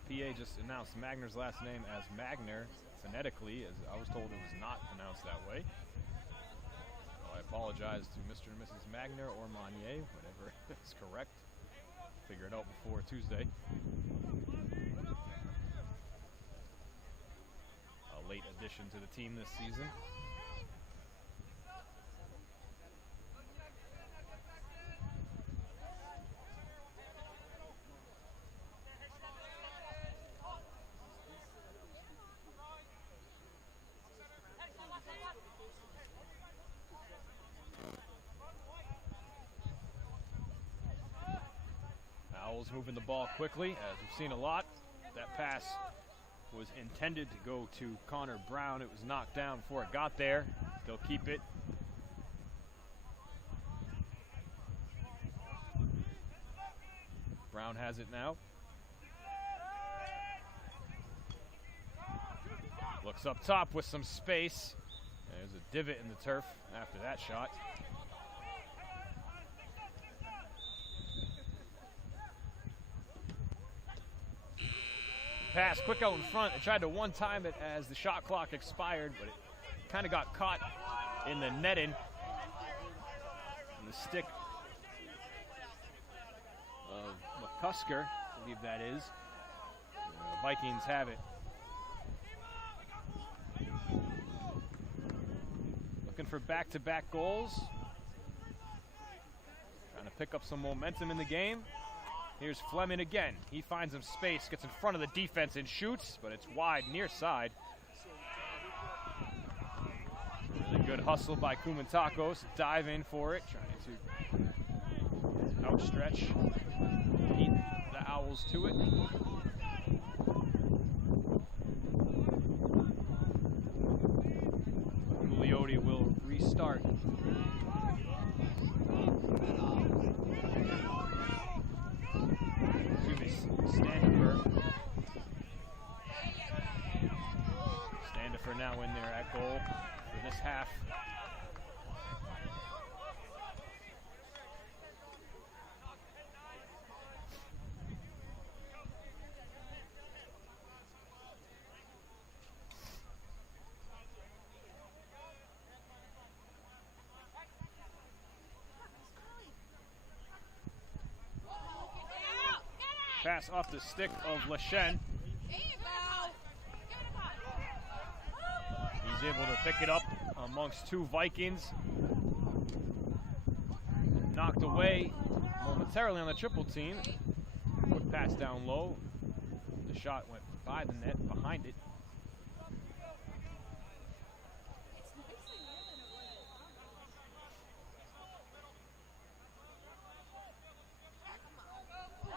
PA just announced Magner's last name as Magner phonetically, as I was told it was not pronounced that way. So I apologize to Mr. and Mrs. Magner or Monnier, whatever is correct. Figure it out before Tuesday. A late addition to the team this season. Owls moving the ball quickly, as we've seen a lot. That pass was intended to go to Connor Brown. It was knocked down before it got there. They'll keep it. Brown has it now. Looks up top with some space. There's a divot in the turf after that shot. Pass quick out in front. They tried to one-time it as the shot clock expired, but it kind of got caught in the netting. And the stick of McCusker, I believe that is. The Vikings have it. Looking for back-to-back goals. Trying to pick up some momentum in the game. Here's Fleming again. He finds some space, gets in front of the defense and shoots, but it's wide near side. Good hustle by Kumantakos. Dive in for it, trying to outstretch. Beat the Owls to it. Gugliotti will restart. Excuse me, Standifer. Standifer now in there at goal for this half. Pass off the stick of Leshen. He's able to pick it up amongst two Vikings. Knocked away momentarily on the triple team. Quick pass down low. The shot went by the net, behind it.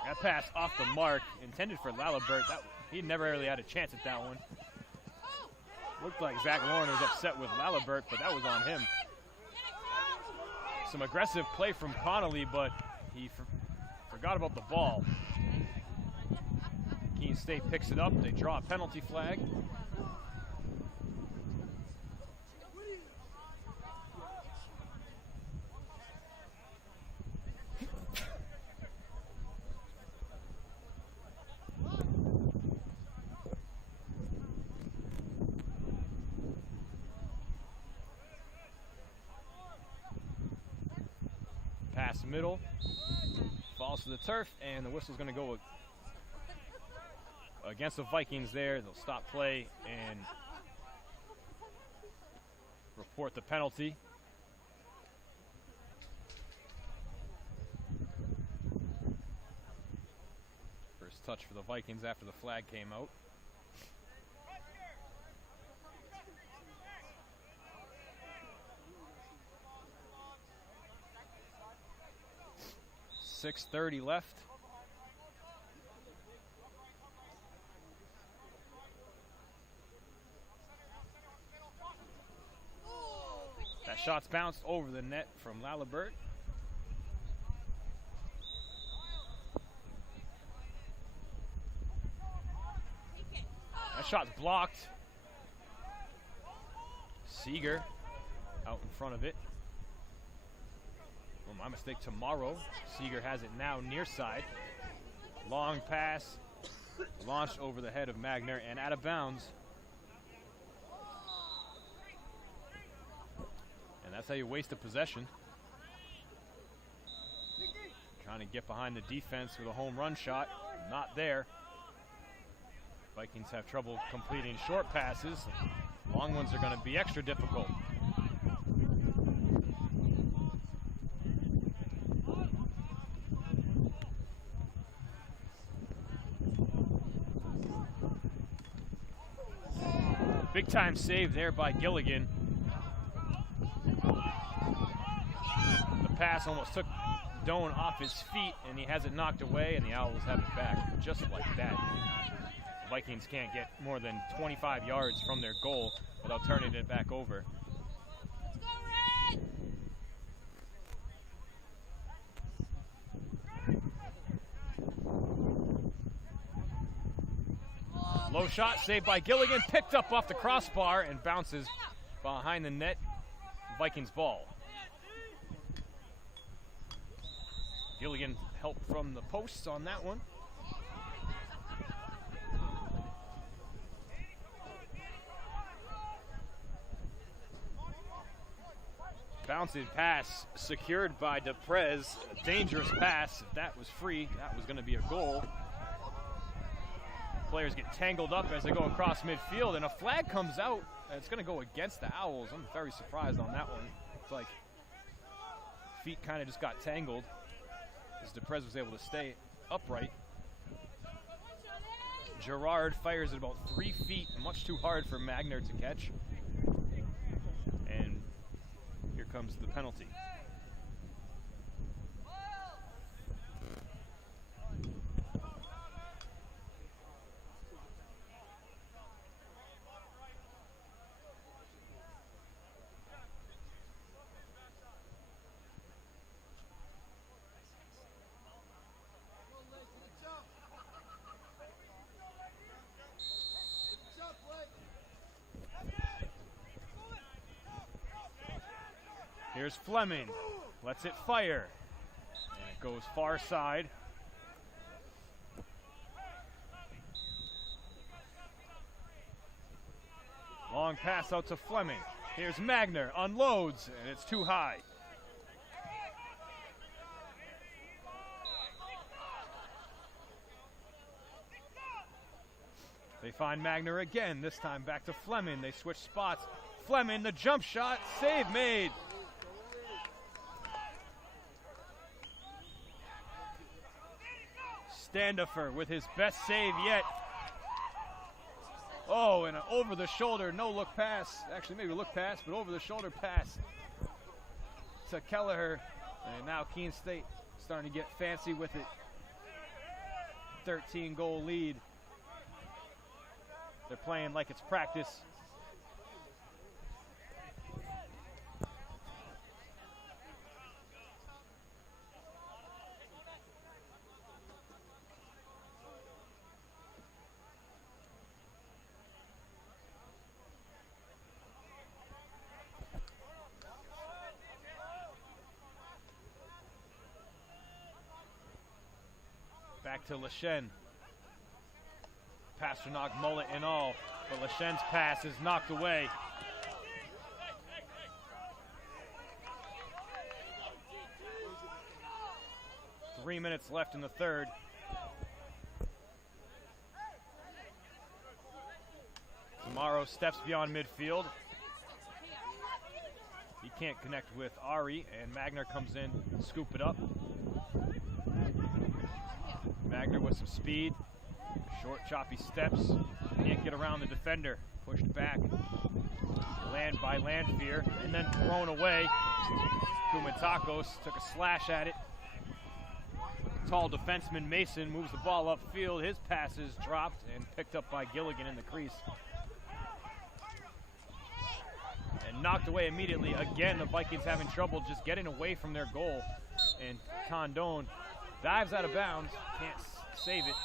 That pass off the mark, intended for Lalibert. He never really had a chance at that one. Looked like Zach Lauren was upset with Lalibert, but that was on him. Some aggressive play from Connolly, but he forgot about the ball. Keene State picks it up. They draw a penalty flag. Pass middle, falls to the turf, and the whistle's going to go against the Vikings there. They'll stop play and report the penalty. First touch for the Vikings after the flag came out. .6:30 left. That shot's bounced over the net from Lalibert. That shot's blocked. Seeger out in front of it. Oh, my mistake, Tomorrow. Seeger has it now near side. Long pass, launched over the head of Magner and out of bounds. And that's how you waste a possession. Trying to get behind the defense with a home run shot. Not there. Vikings have trouble completing short passes. Long ones are going to be extra difficult. Big time save there by Gilligan. The pass almost took Doan off his feet, and he has it knocked away, and the Owls have it back just like that. The Vikings can't get more than 25 yards from their goal without turning it back over. Let's go, Red! Low shot saved by Gilligan, picked up off the crossbar and bounces behind the net. Vikings ball. Gilligan help from the posts on that one. Bouncing pass secured by Deprez. A dangerous pass. If that was free, that was going to be a goal. Players get tangled up as they go across midfield, and a flag comes out, and it's going to go against the Owls. I'm very surprised on that one. It's like feet kind of just got tangled as Deprez was able to stay upright. Gerard fires it about 3 feet, much too hard for Magner to catch. And comes the penalty. Here's Fleming, lets it fire, and it goes far side. Long pass out to Fleming. Here's Magner, unloads, and it's too high. They find Magner again, this time back to Fleming. They switch spots. Fleming, the jump shot, save made. Standifer with his best save yet. Oh, and an over-the-shoulder, no-look pass. Actually, maybe look pass, but over-the-shoulder pass to Kelleher. And now Keene State starting to get fancy with it. 13-goal lead. They're playing like it's practice. Back to Leshen. Pasternak, mullet and all, but Leshen's pass is knocked away. Three minutes left in the third. Tomorrow steps beyond midfield. He can't connect with Ari, and Magner comes in, scoop it up. Magner with some speed, short choppy steps, can't get around the defender, pushed back, land by Landfear, and then thrown away. Kumatakos took a slash at it. Tall defenseman Mason moves the ball upfield, his pass is dropped and picked up by Gilligan in the crease. And knocked away immediately. Again, the Vikings having trouble just getting away from their goal. And Condon dives out of bounds, can't save it.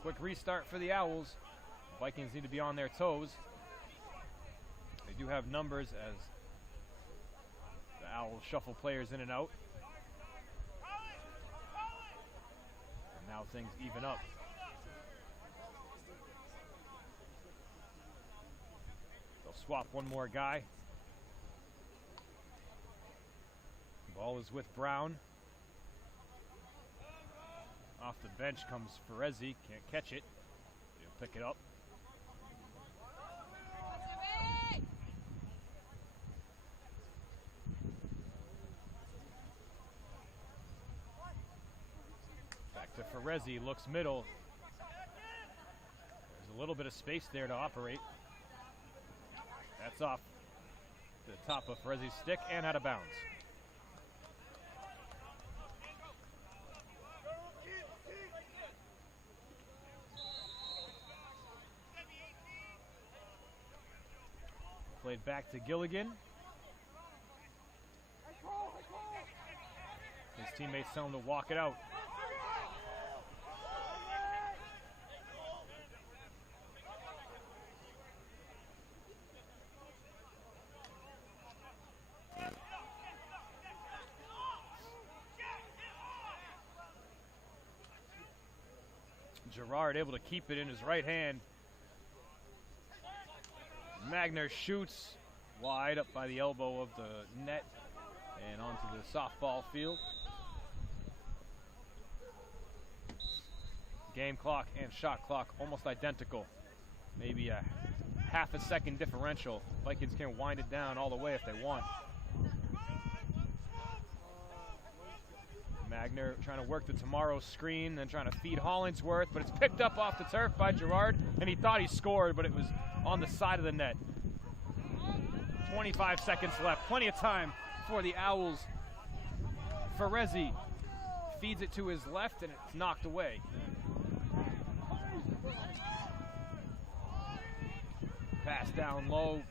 Quick restart for the Owls. Vikings need to be on their toes. They do have numbers as the Owls shuffle players in and out. And now things even up. They'll swap one more guy. Ball is with Brown. Off the bench comes Ferezzi, can't catch it. He'll pick it up. Back to Ferezzi, looks middle. There's a little bit of space there to operate. That's off the top of Ferezzi's stick and out of bounds. Played back to Gilligan. His teammates tell him to walk it out. Gerard able to keep it in his right hand. Magner shoots wide up by the elbow of the net and onto the softball field. Game clock and shot clock almost identical. Maybe a half a second differential. Vikings can wind it down all the way if they want. Magner trying to work the tomorrow screen, then trying to feed Hollingsworth, but it's picked up off the turf by Gerard, and he thought he scored, but it was on the side of the net. 25 seconds left. Plenty of time for the Owls. Ferezzi feeds it to his left, and it's knocked away. Pass down low,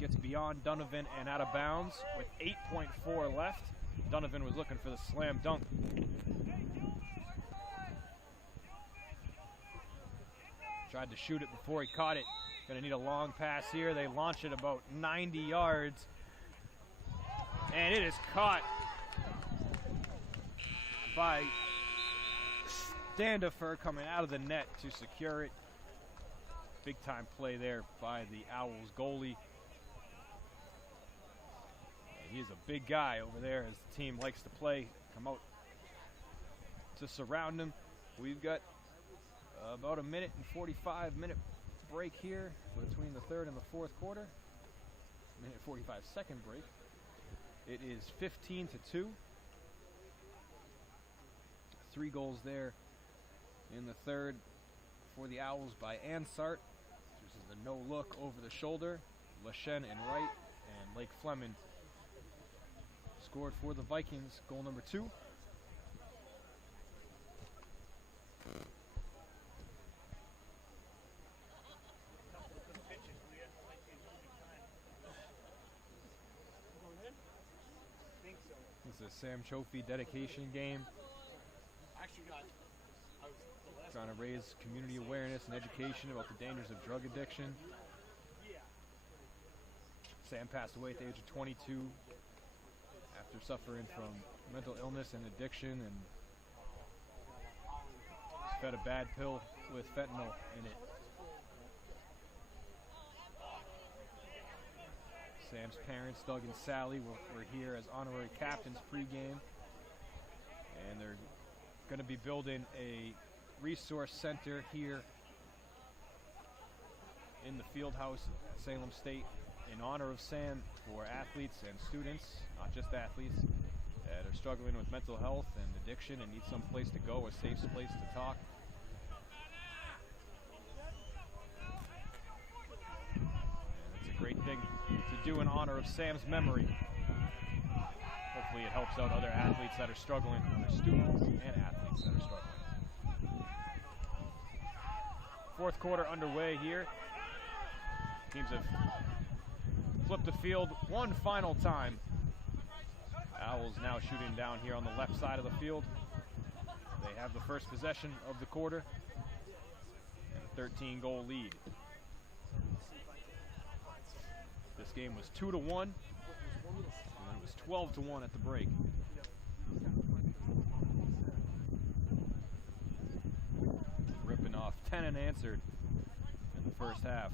gets beyond Donovan and out of bounds with 8.4 left. Donovan was looking for the slam dunk. Tried to shoot it before he caught it. Gonna need a long pass here. They launch it about 90 yards. And it is caught by Standifer coming out of the net to secure it. Big time play there by the Owls goalie. And he is a big guy over there as the team likes to play. Come out to surround him. We've got about a minute and 45-minute break here between the third and the fourth quarter. Minute 45-second break. It is 15-2. 3 goals there in the third for the Owls by Ansart. This is the no look over the shoulder. Lashen and right, and Lake Fleming scored for the Vikings. Goal number 2. This is a Sam Trophy dedication game. Trying to raise community awareness and education about the dangers of drug addiction. Sam passed away at the age of 22 after suffering from mental illness and addiction, and fed a bad pill with fentanyl in it. Sam's parents, Doug and Sally, were here as honorary captains pregame, and they're going to be building a resource center here in the field house at Salem State in honor of Sam for athletes and students, not just athletes, that are struggling with mental health and addiction and need some place to go, a safe place to talk. Great thing to do in honor of Sam's memory. Hopefully it helps out other athletes that are struggling, other students and athletes that are struggling. Fourth quarter underway here. Teams have flipped the field one final time. Owls now shooting down here on the left side of the field. They have the first possession of the quarter and a 13-goal lead. This game was 2-1, and then it was 12-1 at the break. Ripping off 10 unanswered in the first half.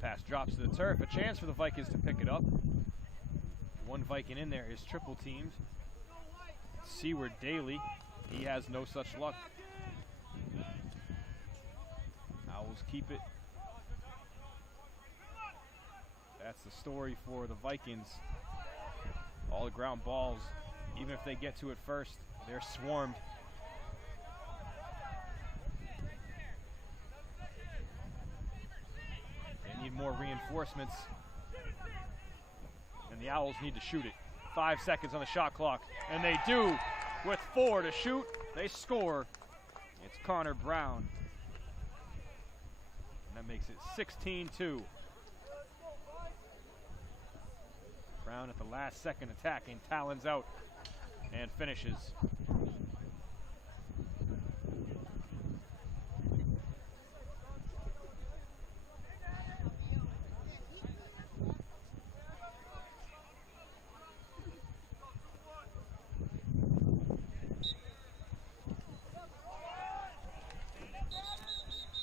Pass drops to the turf. A chance for the Vikings to pick it up. One Viking in there is triple teamed. Seward Daly. He has no such luck. Owls keep it. That's the story for the Vikings. All the ground balls, even if they get to it first, they're swarmed. They need more reinforcements, and the Owls need to shoot it. 5 seconds on the shot clock, and they do. With 4 to shoot, they score. It's Connor Brown. And that makes it 16-2. Brown at the last second attacking, talons out, and finishes.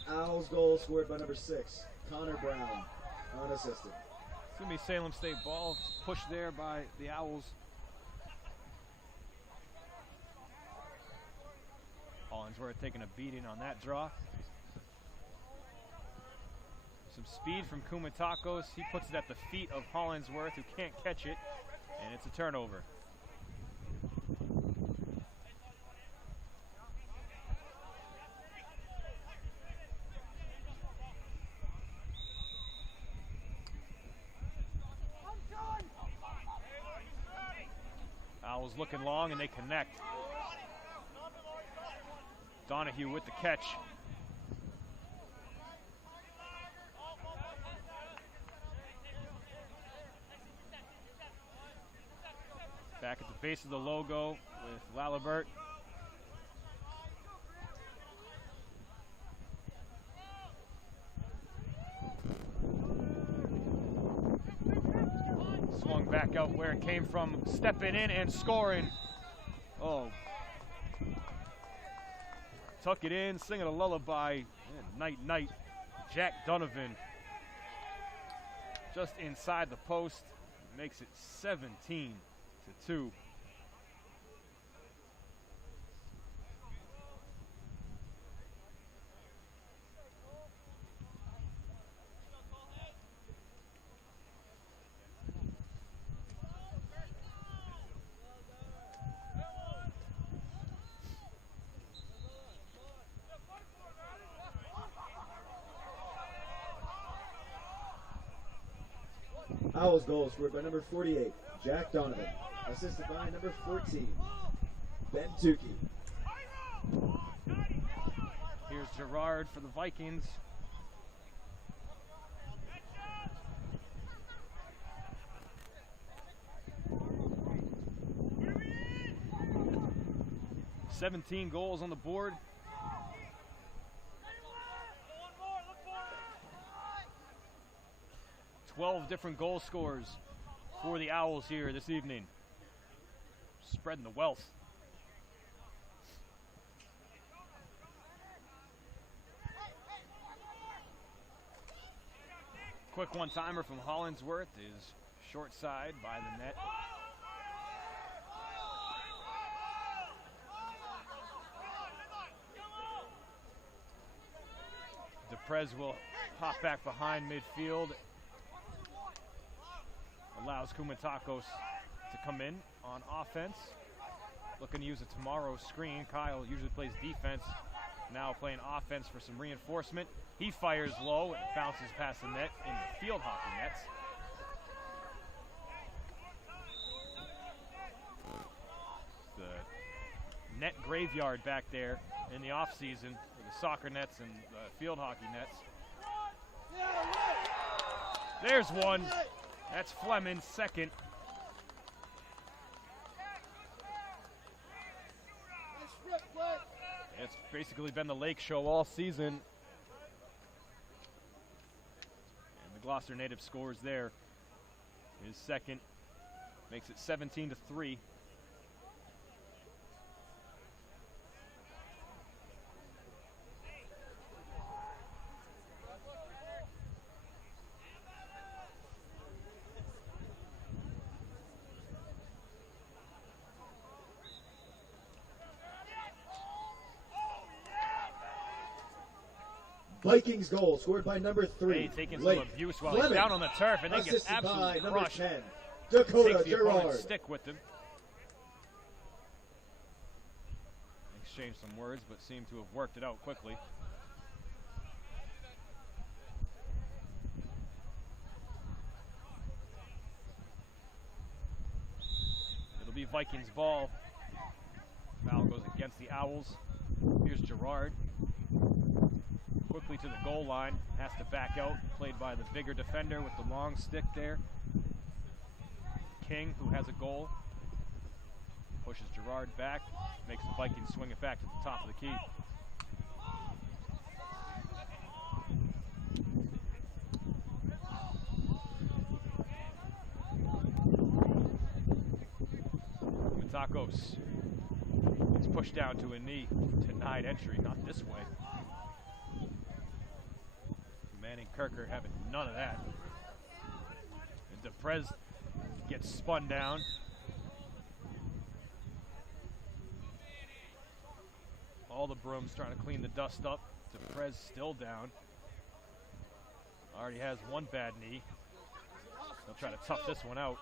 Owls goal scored by number 6, Connor Brown, unassisted. It's going to be Salem State ball, pushed there by the Owls. Hollingsworth taking a beating on that draw. Some speed from Kumatakos. He puts it at the feet of Hollingsworth, who can't catch it, and it's a turnover. Owls looking long, and they connect. Donahue with the catch. Back at the base of the logo with Lalibert. Swung back out where it came from, stepping in and scoring. Oh. Tuck it in, singing a lullaby. Night, night. Jack Donovan. Just inside the post. Makes it 17-2. Owls goal scored by number 48, Jack Donovan. Assisted by number 14, Ben Tukey. Here's Gerard for the Vikings. "17 goals on the board. "12 different goal scorers for the Owls here this evening. Spreading the wealth. Quick one-timer from Hollingsworth is short side by the net. DePrez will pop back behind midfield. Allows Kumatakos to come in on offense. Looking to use a tomorrow screen. Kyle usually plays defense. Now playing offense for some reinforcement. He fires low and bounces past the net in the field hockey nets. The net graveyard back there in the off season for the soccer nets and the field hockey nets. There's one. That's Fleming's second. It's basically been the Lake Show all season. And the Gloucester native scores there. His second makes it 17-3. Vikings goal scored by number 3. Hey, taking Lake some abuse while Fleming. he's down on the turf and then gets Assisted by absolutely number crushed. 10, Takes Dakota the opponent's Gerard. stick with him. Exchanged some words, but seemed to have worked it out quickly. It'll be Vikings ball. Foul goes against the Owls. Here's Gerard. Quickly to the goal line, has to back out, played by the bigger defender with the long stick there. King, who has a goal, pushes Gerard back, makes the Vikings swing it back to the top of the key. Matakos is pushed down to a knee, denied entry, not this way. Manning Kirker having none of that. And DePrez gets spun down. All the brooms trying to clean the dust up. DePrez still down. Already has one bad knee. They'll try to tough this one out.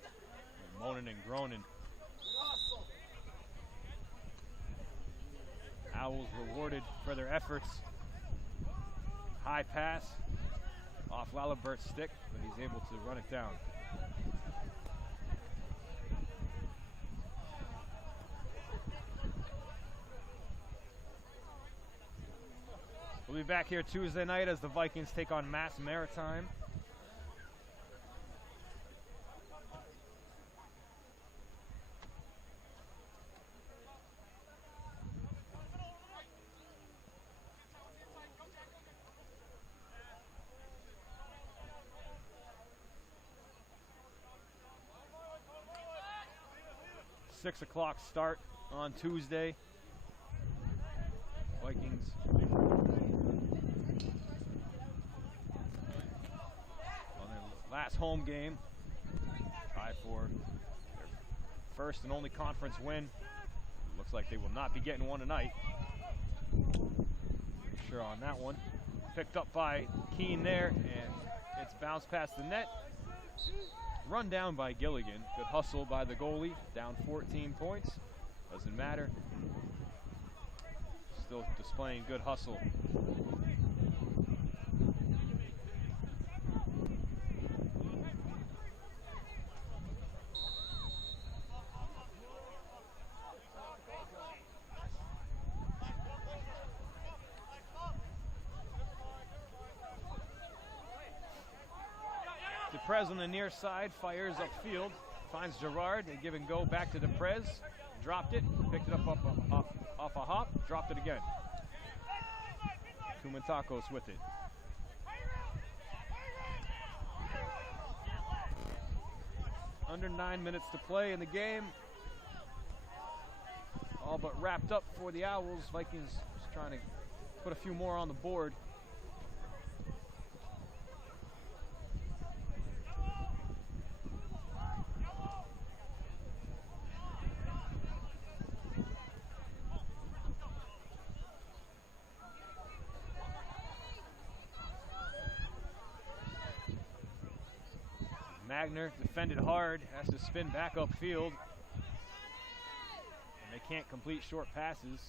They're moaning and groaning. Owls rewarded for their efforts. High pass off Lalibert's stick, but he's able to run it down. We'll be back here Tuesday night as the Vikings take on Mass Maritime. Six o'clock start on Tuesday. Vikings on their last home game. Try for their first and only conference win. Looks like they will not be getting one tonight. Sure on that one. Picked up by Keene there, and it's bounced past the net. Run down by Gilligan. Good hustle by the goalie. Down 14 points. Doesn't matter. Still displaying good hustle. Deprez on the near side, fires upfield, finds Gerard, they give and go back to Deprez, dropped it, picked it up off a hop, dropped it again. Kumantakos with it. Under 9 minutes to play in the game. All but wrapped up for the Owls. Vikings just trying to put a few more on the board. Magner defended hard, has to spin back upfield. And they can't complete short passes.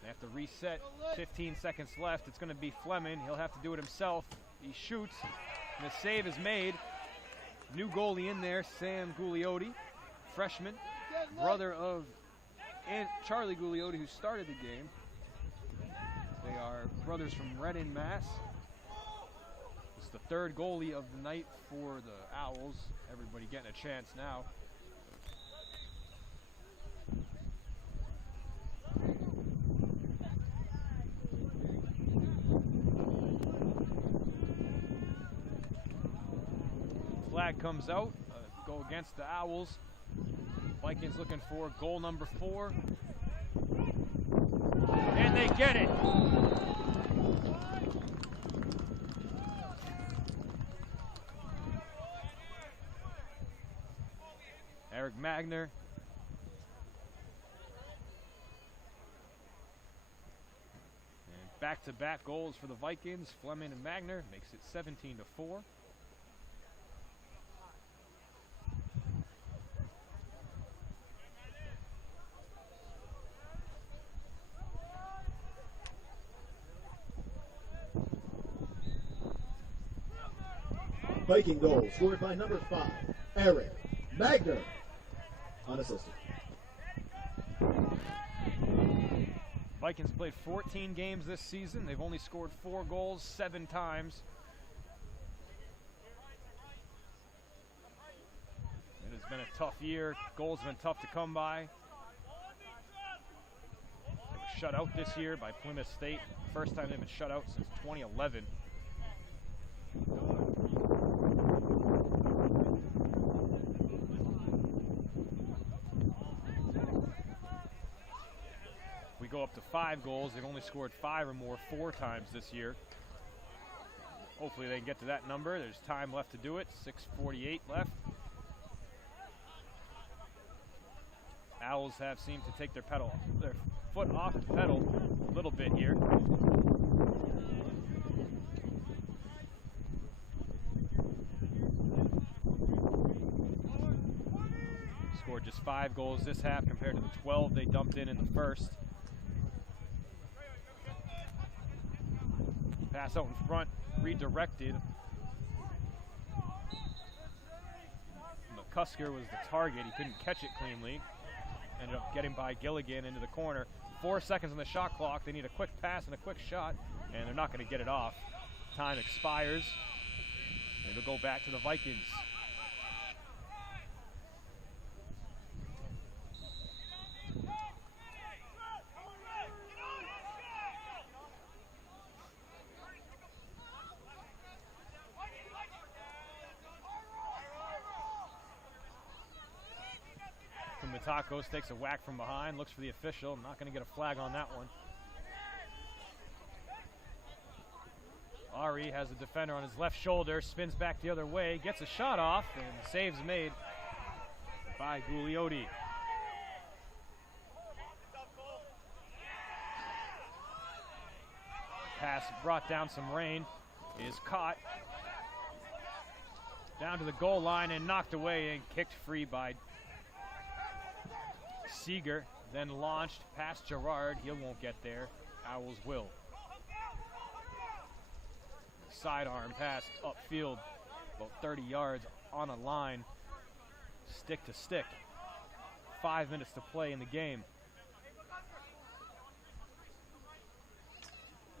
They have to reset. 15 seconds left. It's going to be Fleming. He'll have to do it himself. He shoots, and the save is made. New goalie in there, Sam Gugliotti, freshman, brother of Charlie Gugliotti, who started the game. They are brothers from Reading, Mass. It's the third goalie of the night for the Owls. Everybody getting a chance now. Flag comes out, go against the Owls. Vikings looking for goal number 4. And they get it. Eric Magner. And back-to-back goals for the Vikings. Fleming and Magner makes it 17-4. Viking goal scored by number 5, Eric Magner, unassisted. Vikings played 14 games this season. They've only scored 4 goals 7 times. It has been a tough year. Goals have been tough to come by. They were shut out this year by Plymouth State. First time they've been shut out since 2011. We go up to 5 goals. They've only scored 5 or more 4 times this year. Hopefully they can get to that number. There's time left to do it. 6:48 left. Owls have seemed to take their foot off the pedal a little bit here. Scored just 5 goals this half compared to the 12 they dumped in the first. Pass out in front, redirected. McCusker was the target. He couldn't catch it cleanly. Ended up getting by Gilligan into the corner. 4 seconds on the shot clock. They need a quick pass and a quick shot, and they're not going to get it off. Time expires. It'll go back to the Vikings. Matakos takes a whack from behind, looks for the official. Not going to get a flag on that one. Ari has the defender on his left shoulder, spins back the other way, gets a shot off, and saves made by Gugliotti. Pass brought down some rain, is caught down to the goal line and knocked away and kicked free by Seeger, then launched past Gerard. He won't get there. Owls will. Sidearm pass upfield, about 30 yards on a line, stick to stick. 5 minutes to play in the game.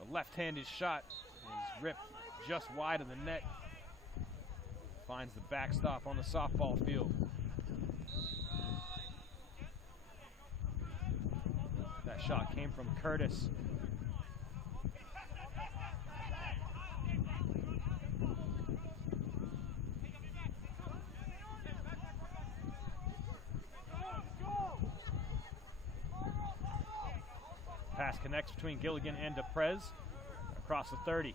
The left-handed shot is ripped just wide of the net. Finds the backstop on the softball field. That shot came from Curtis. Pass connects between Gilligan and DePrez across the 30.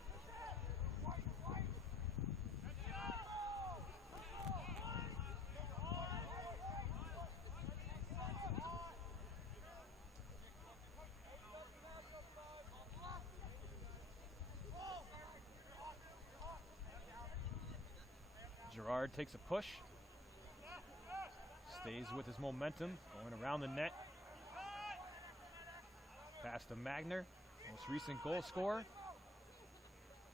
Gerard takes a push, stays with his momentum, going around the net. Pass to Magner, most recent goal scorer.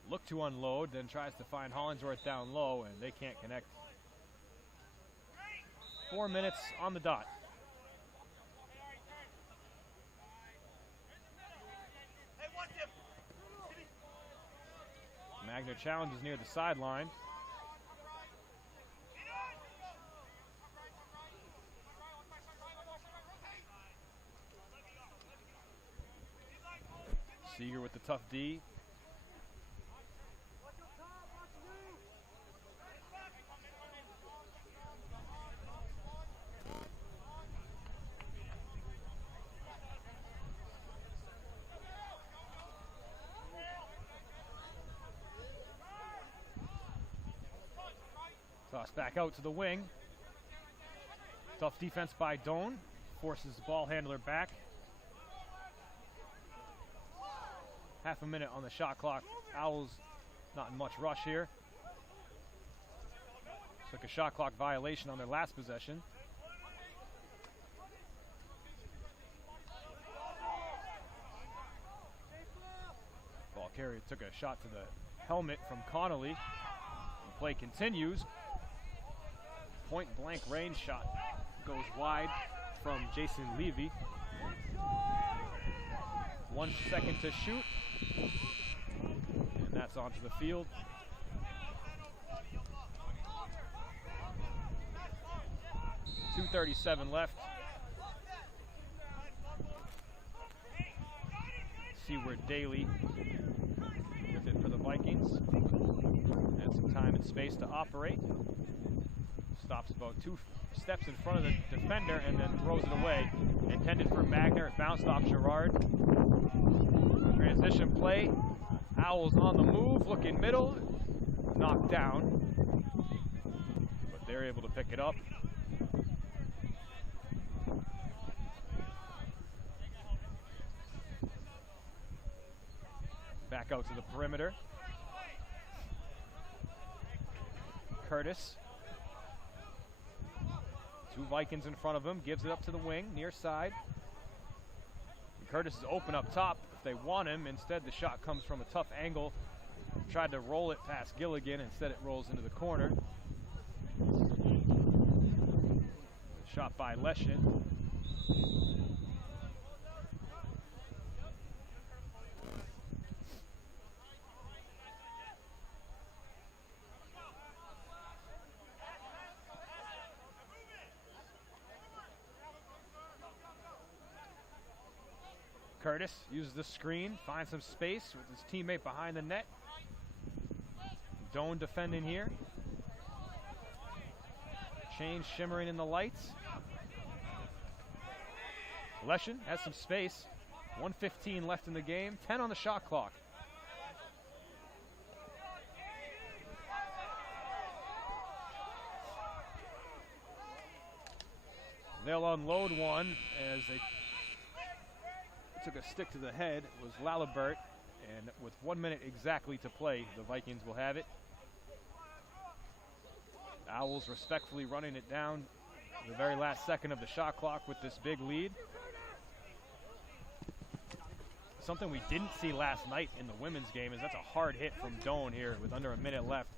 Look to unload, then tries to find Hollingsworth down low, and they can't connect. 4 minutes on the dot. Magner challenges near the sideline. Seeger with the tough D. Toss back out to the wing. Tough defense by Doan. Forces the ball handler back. Half a minute on the shot clock. Owls not in much rush here. Took a shot clock violation on their last possession. Ball carrier took a shot to the helmet from Connolly. The play continues. Point blank range shot goes wide from Jason Levy. 1 second to shoot. And that's onto the field. .237 left. Seaward Daly with it for the Vikings. Had some time and space to operate. Stops about 2 steps in front of the defender and then throws it away. Intended for Magner. It bounced off Gerard. Transition play. Owls on the move, looking middle. Knocked down. But they're able to pick it up. Back out to the perimeter. Curtis. 2 Vikings in front of him, gives it up to the wing, near side. And Curtis is open up top if they want him. Instead, the shot comes from a tough angle. Tried to roll it past Gilligan. Instead, it rolls into the corner. Shot by Leshin. Curtis uses the screen, finds some space with his teammate behind the net. Doan defending here. Chains shimmering in the lights. Leshin has some space. 1:15 left in the game. 10 on the shot clock. They'll unload one as they took a stick to the head. It was Lalibert, and with 1 minute exactly to play, the Vikings will have it. Owls respectfully running it down the very last second of the shot clock with this big lead. Something we didn't see last night in the women's game is that's a hard hit from Doan here with under a minute left.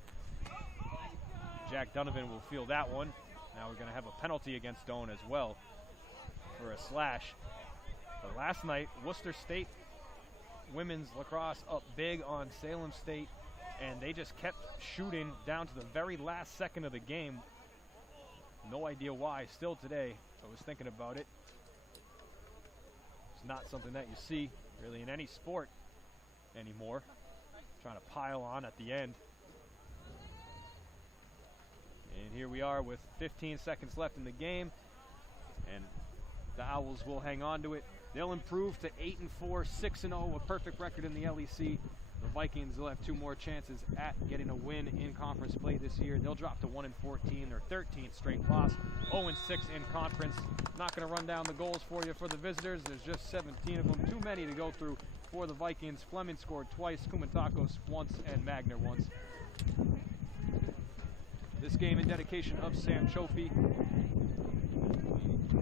Jack Donovan will field that one. Now we're going to have a penalty against Doan as well for a slash. But last night, Worcester State women's lacrosse up big on Salem State, and they just kept shooting down to the very last second of the game. No idea why. Still today, I was thinking about it. It's not something that you see really in any sport anymore. Trying to pile on at the end. And here we are with 15 seconds left in the game, and the Owls will hang on to it. They'll improve to 8-4, 6-0, a perfect record in the LEC. The Vikings will have 2 more chances at getting a win in conference play this year. They'll drop to 1-14, their 13th straight loss, 0-6 in conference. Not going to run down the goals for you for the visitors. There's just 17 of them, too many to go through for the Vikings. Fleming scored twice, Kumatakos once, and Magner once. This game in dedication of Sam Chofi.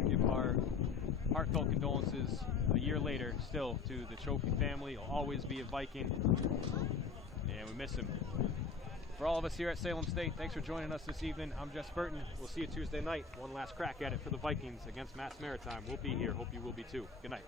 Give our heartfelt condolences a year later still to the Chofi family. He'll always be a Viking, and we miss him. For all of us here at Salem State, thanks for joining us this evening. I'm Jess Burton. We'll see you Tuesday night. One last crack at it for the Vikings against Mass Maritime. We'll be here. Hope you will be too. Good night.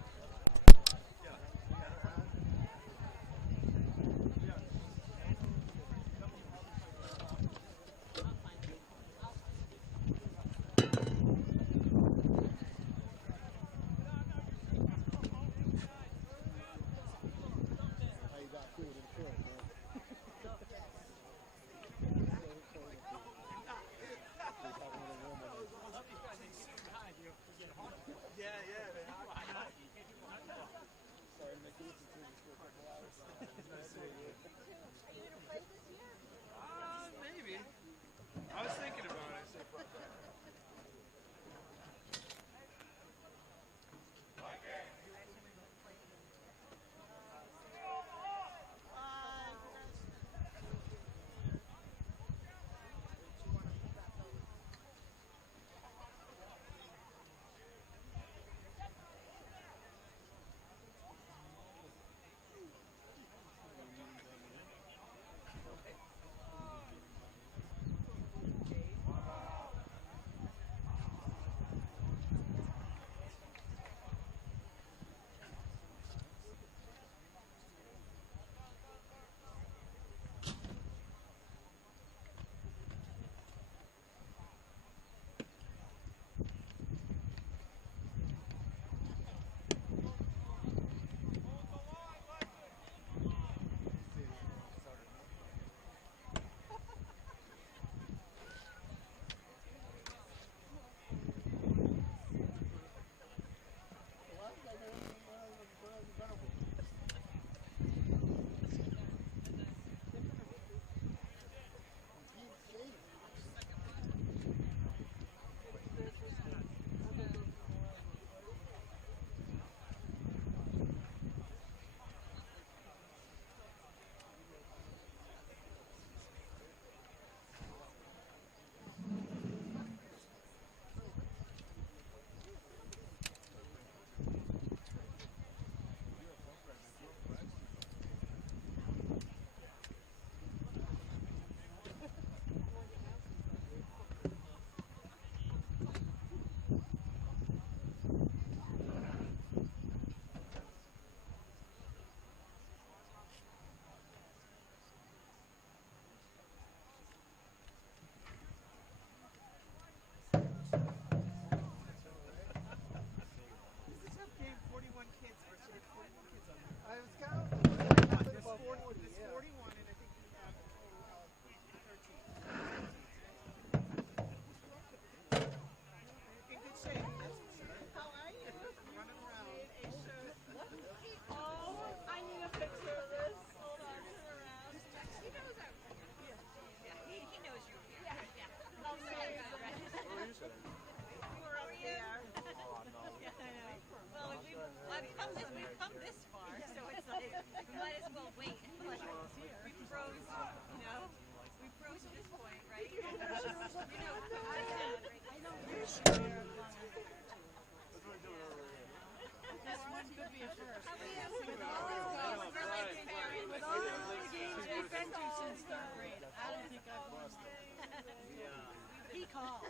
call.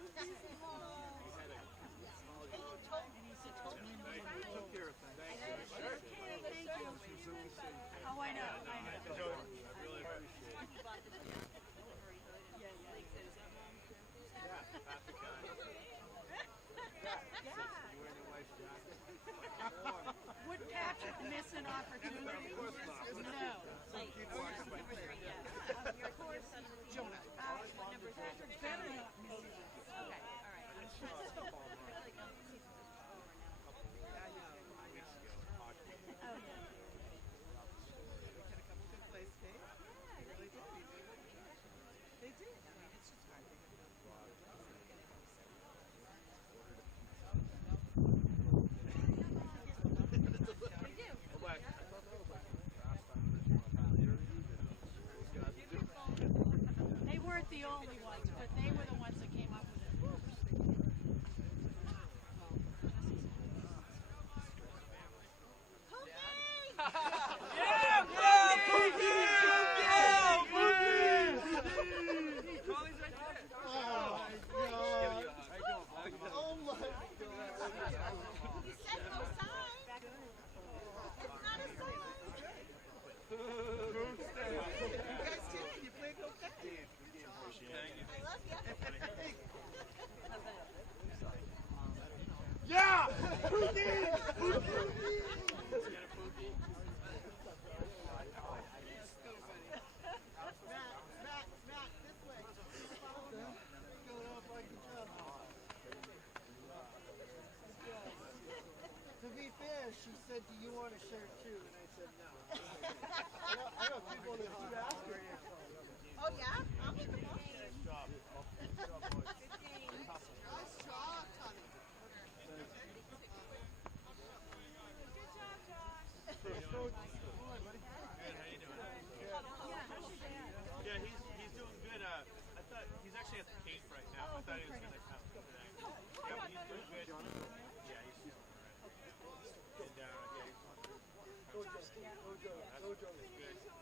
Oh, I know. Would Patrick miss an opportunity? No. Patrick better not miss it. They weren't the only ones, but they were the ones that came up with it. To be fair, she said, "Do you want a shirt too?" And I said, "No." I got people that do ask her. Oh, yeah? I'll make them all. Nice job, Tommy. Yeah, he's doing good. I thought he's actually at the Cape right now. I thought he was gonna come today. Yeah, but he's doing good. Yeah, he's doing alright. And yeah, he's Gojo.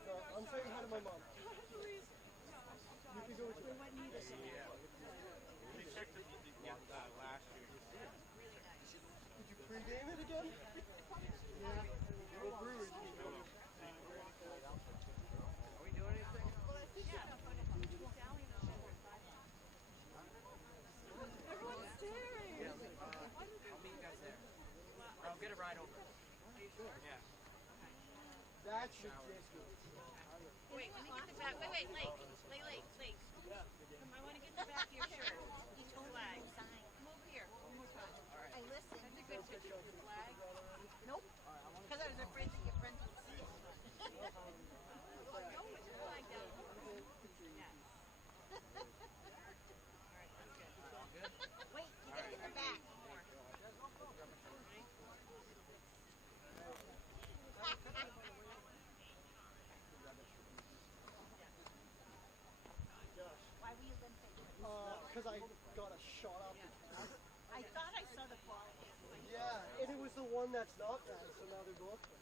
No, I'm saying hi to my mom. You can go with me. yeah. We checked him last year. Did you pregame it again? Yeah. Well, Brewers. Are we doing anything? Everyone's staring. I'll meet you guys there. I'll get a ride over. Yeah. That should taste good. Wait, let me get the back. Wait, Lake. I want to get the back of your shirt. Each flag. Come over here. One more time. I listened. That's a good picture of the flag. Nope. Because I was afraid that your friends would see it. No, put your flag down. Yes. Wait, you gotta get the back. Why were you limping? Because I got a shot off the cat. I thought I saw the ball. Yeah, and it was the one that's not bad, so now they're both bad.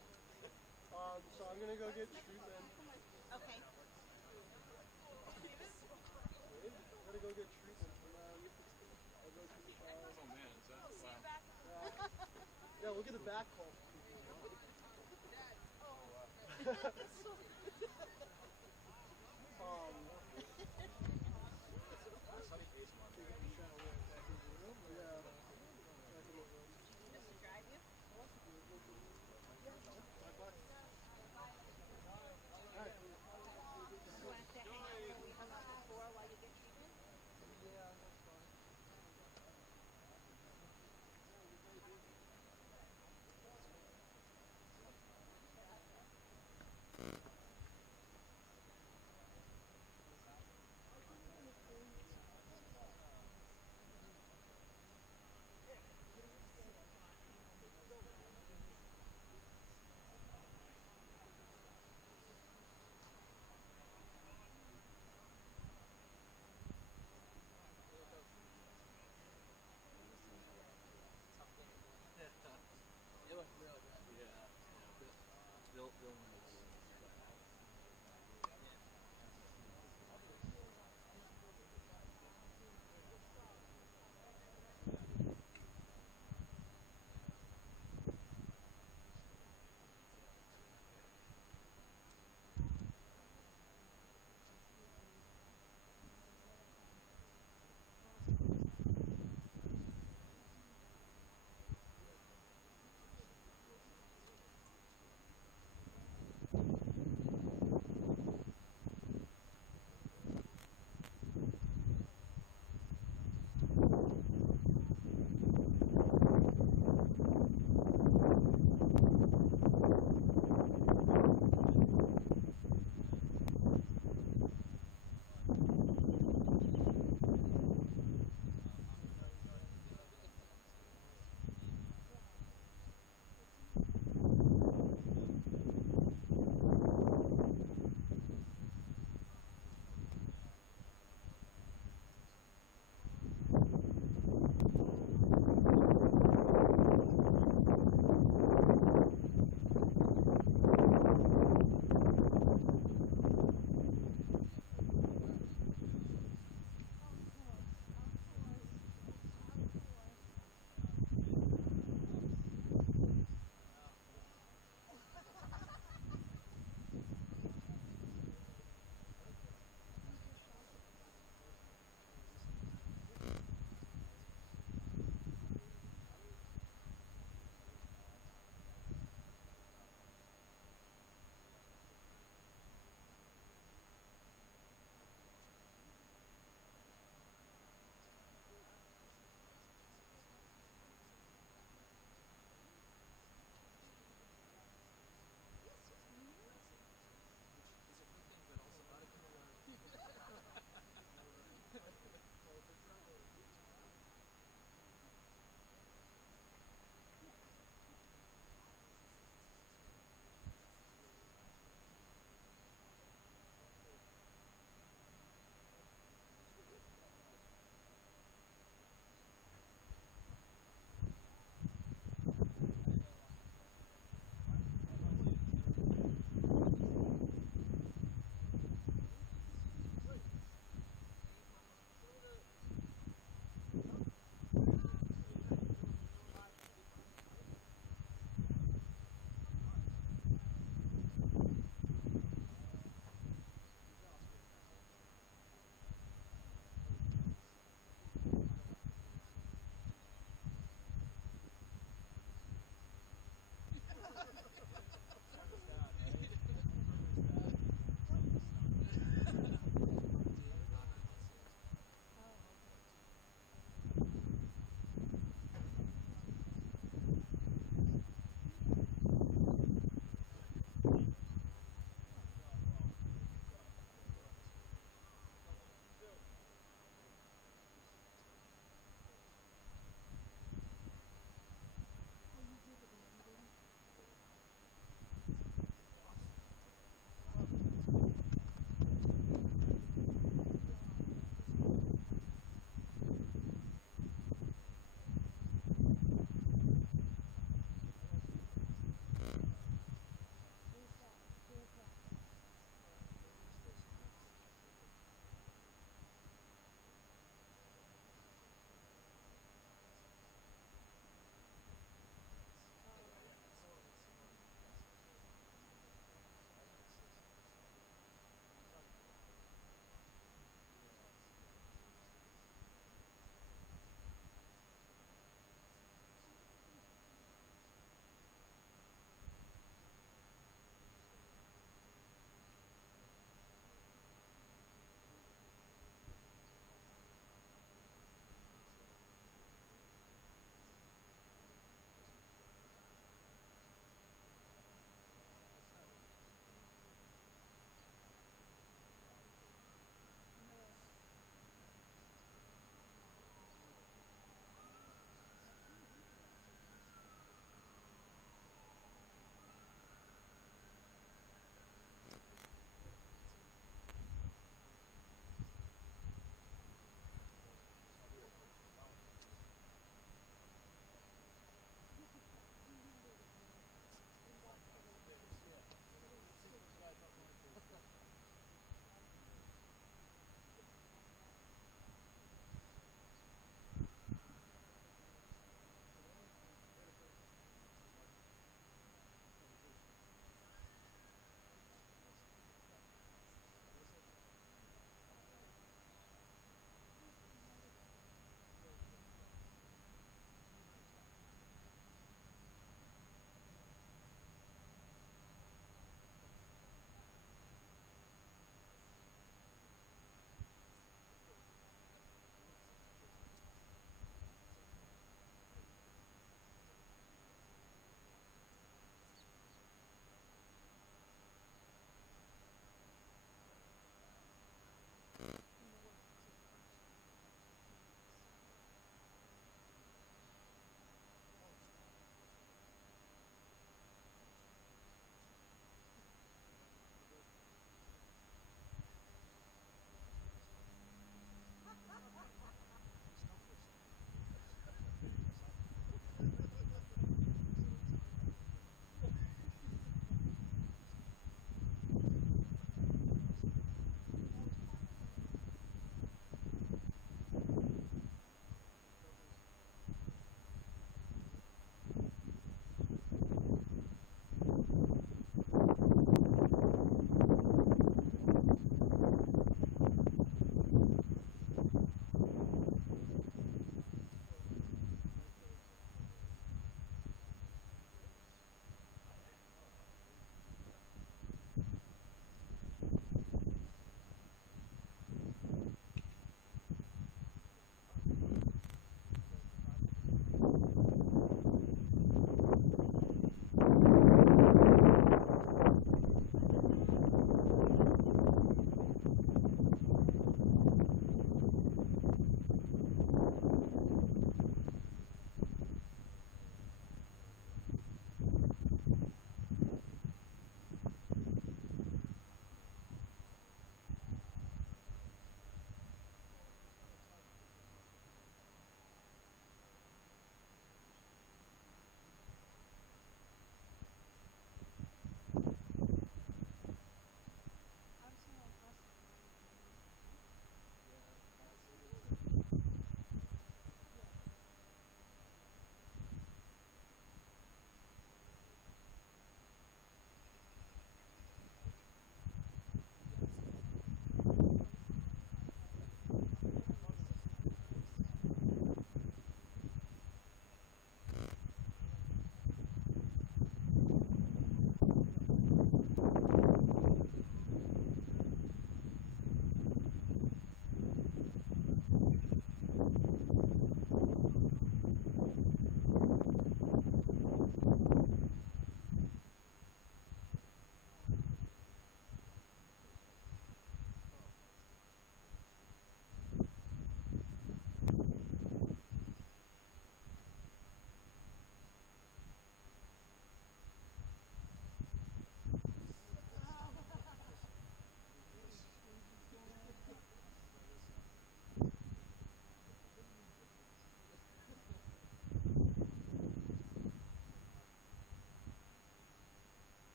So I'm gonna go get treatment. Okay. Gotta go get treatment for now. I'll go to the Oh man, is that wow. Yeah, we'll get a back call.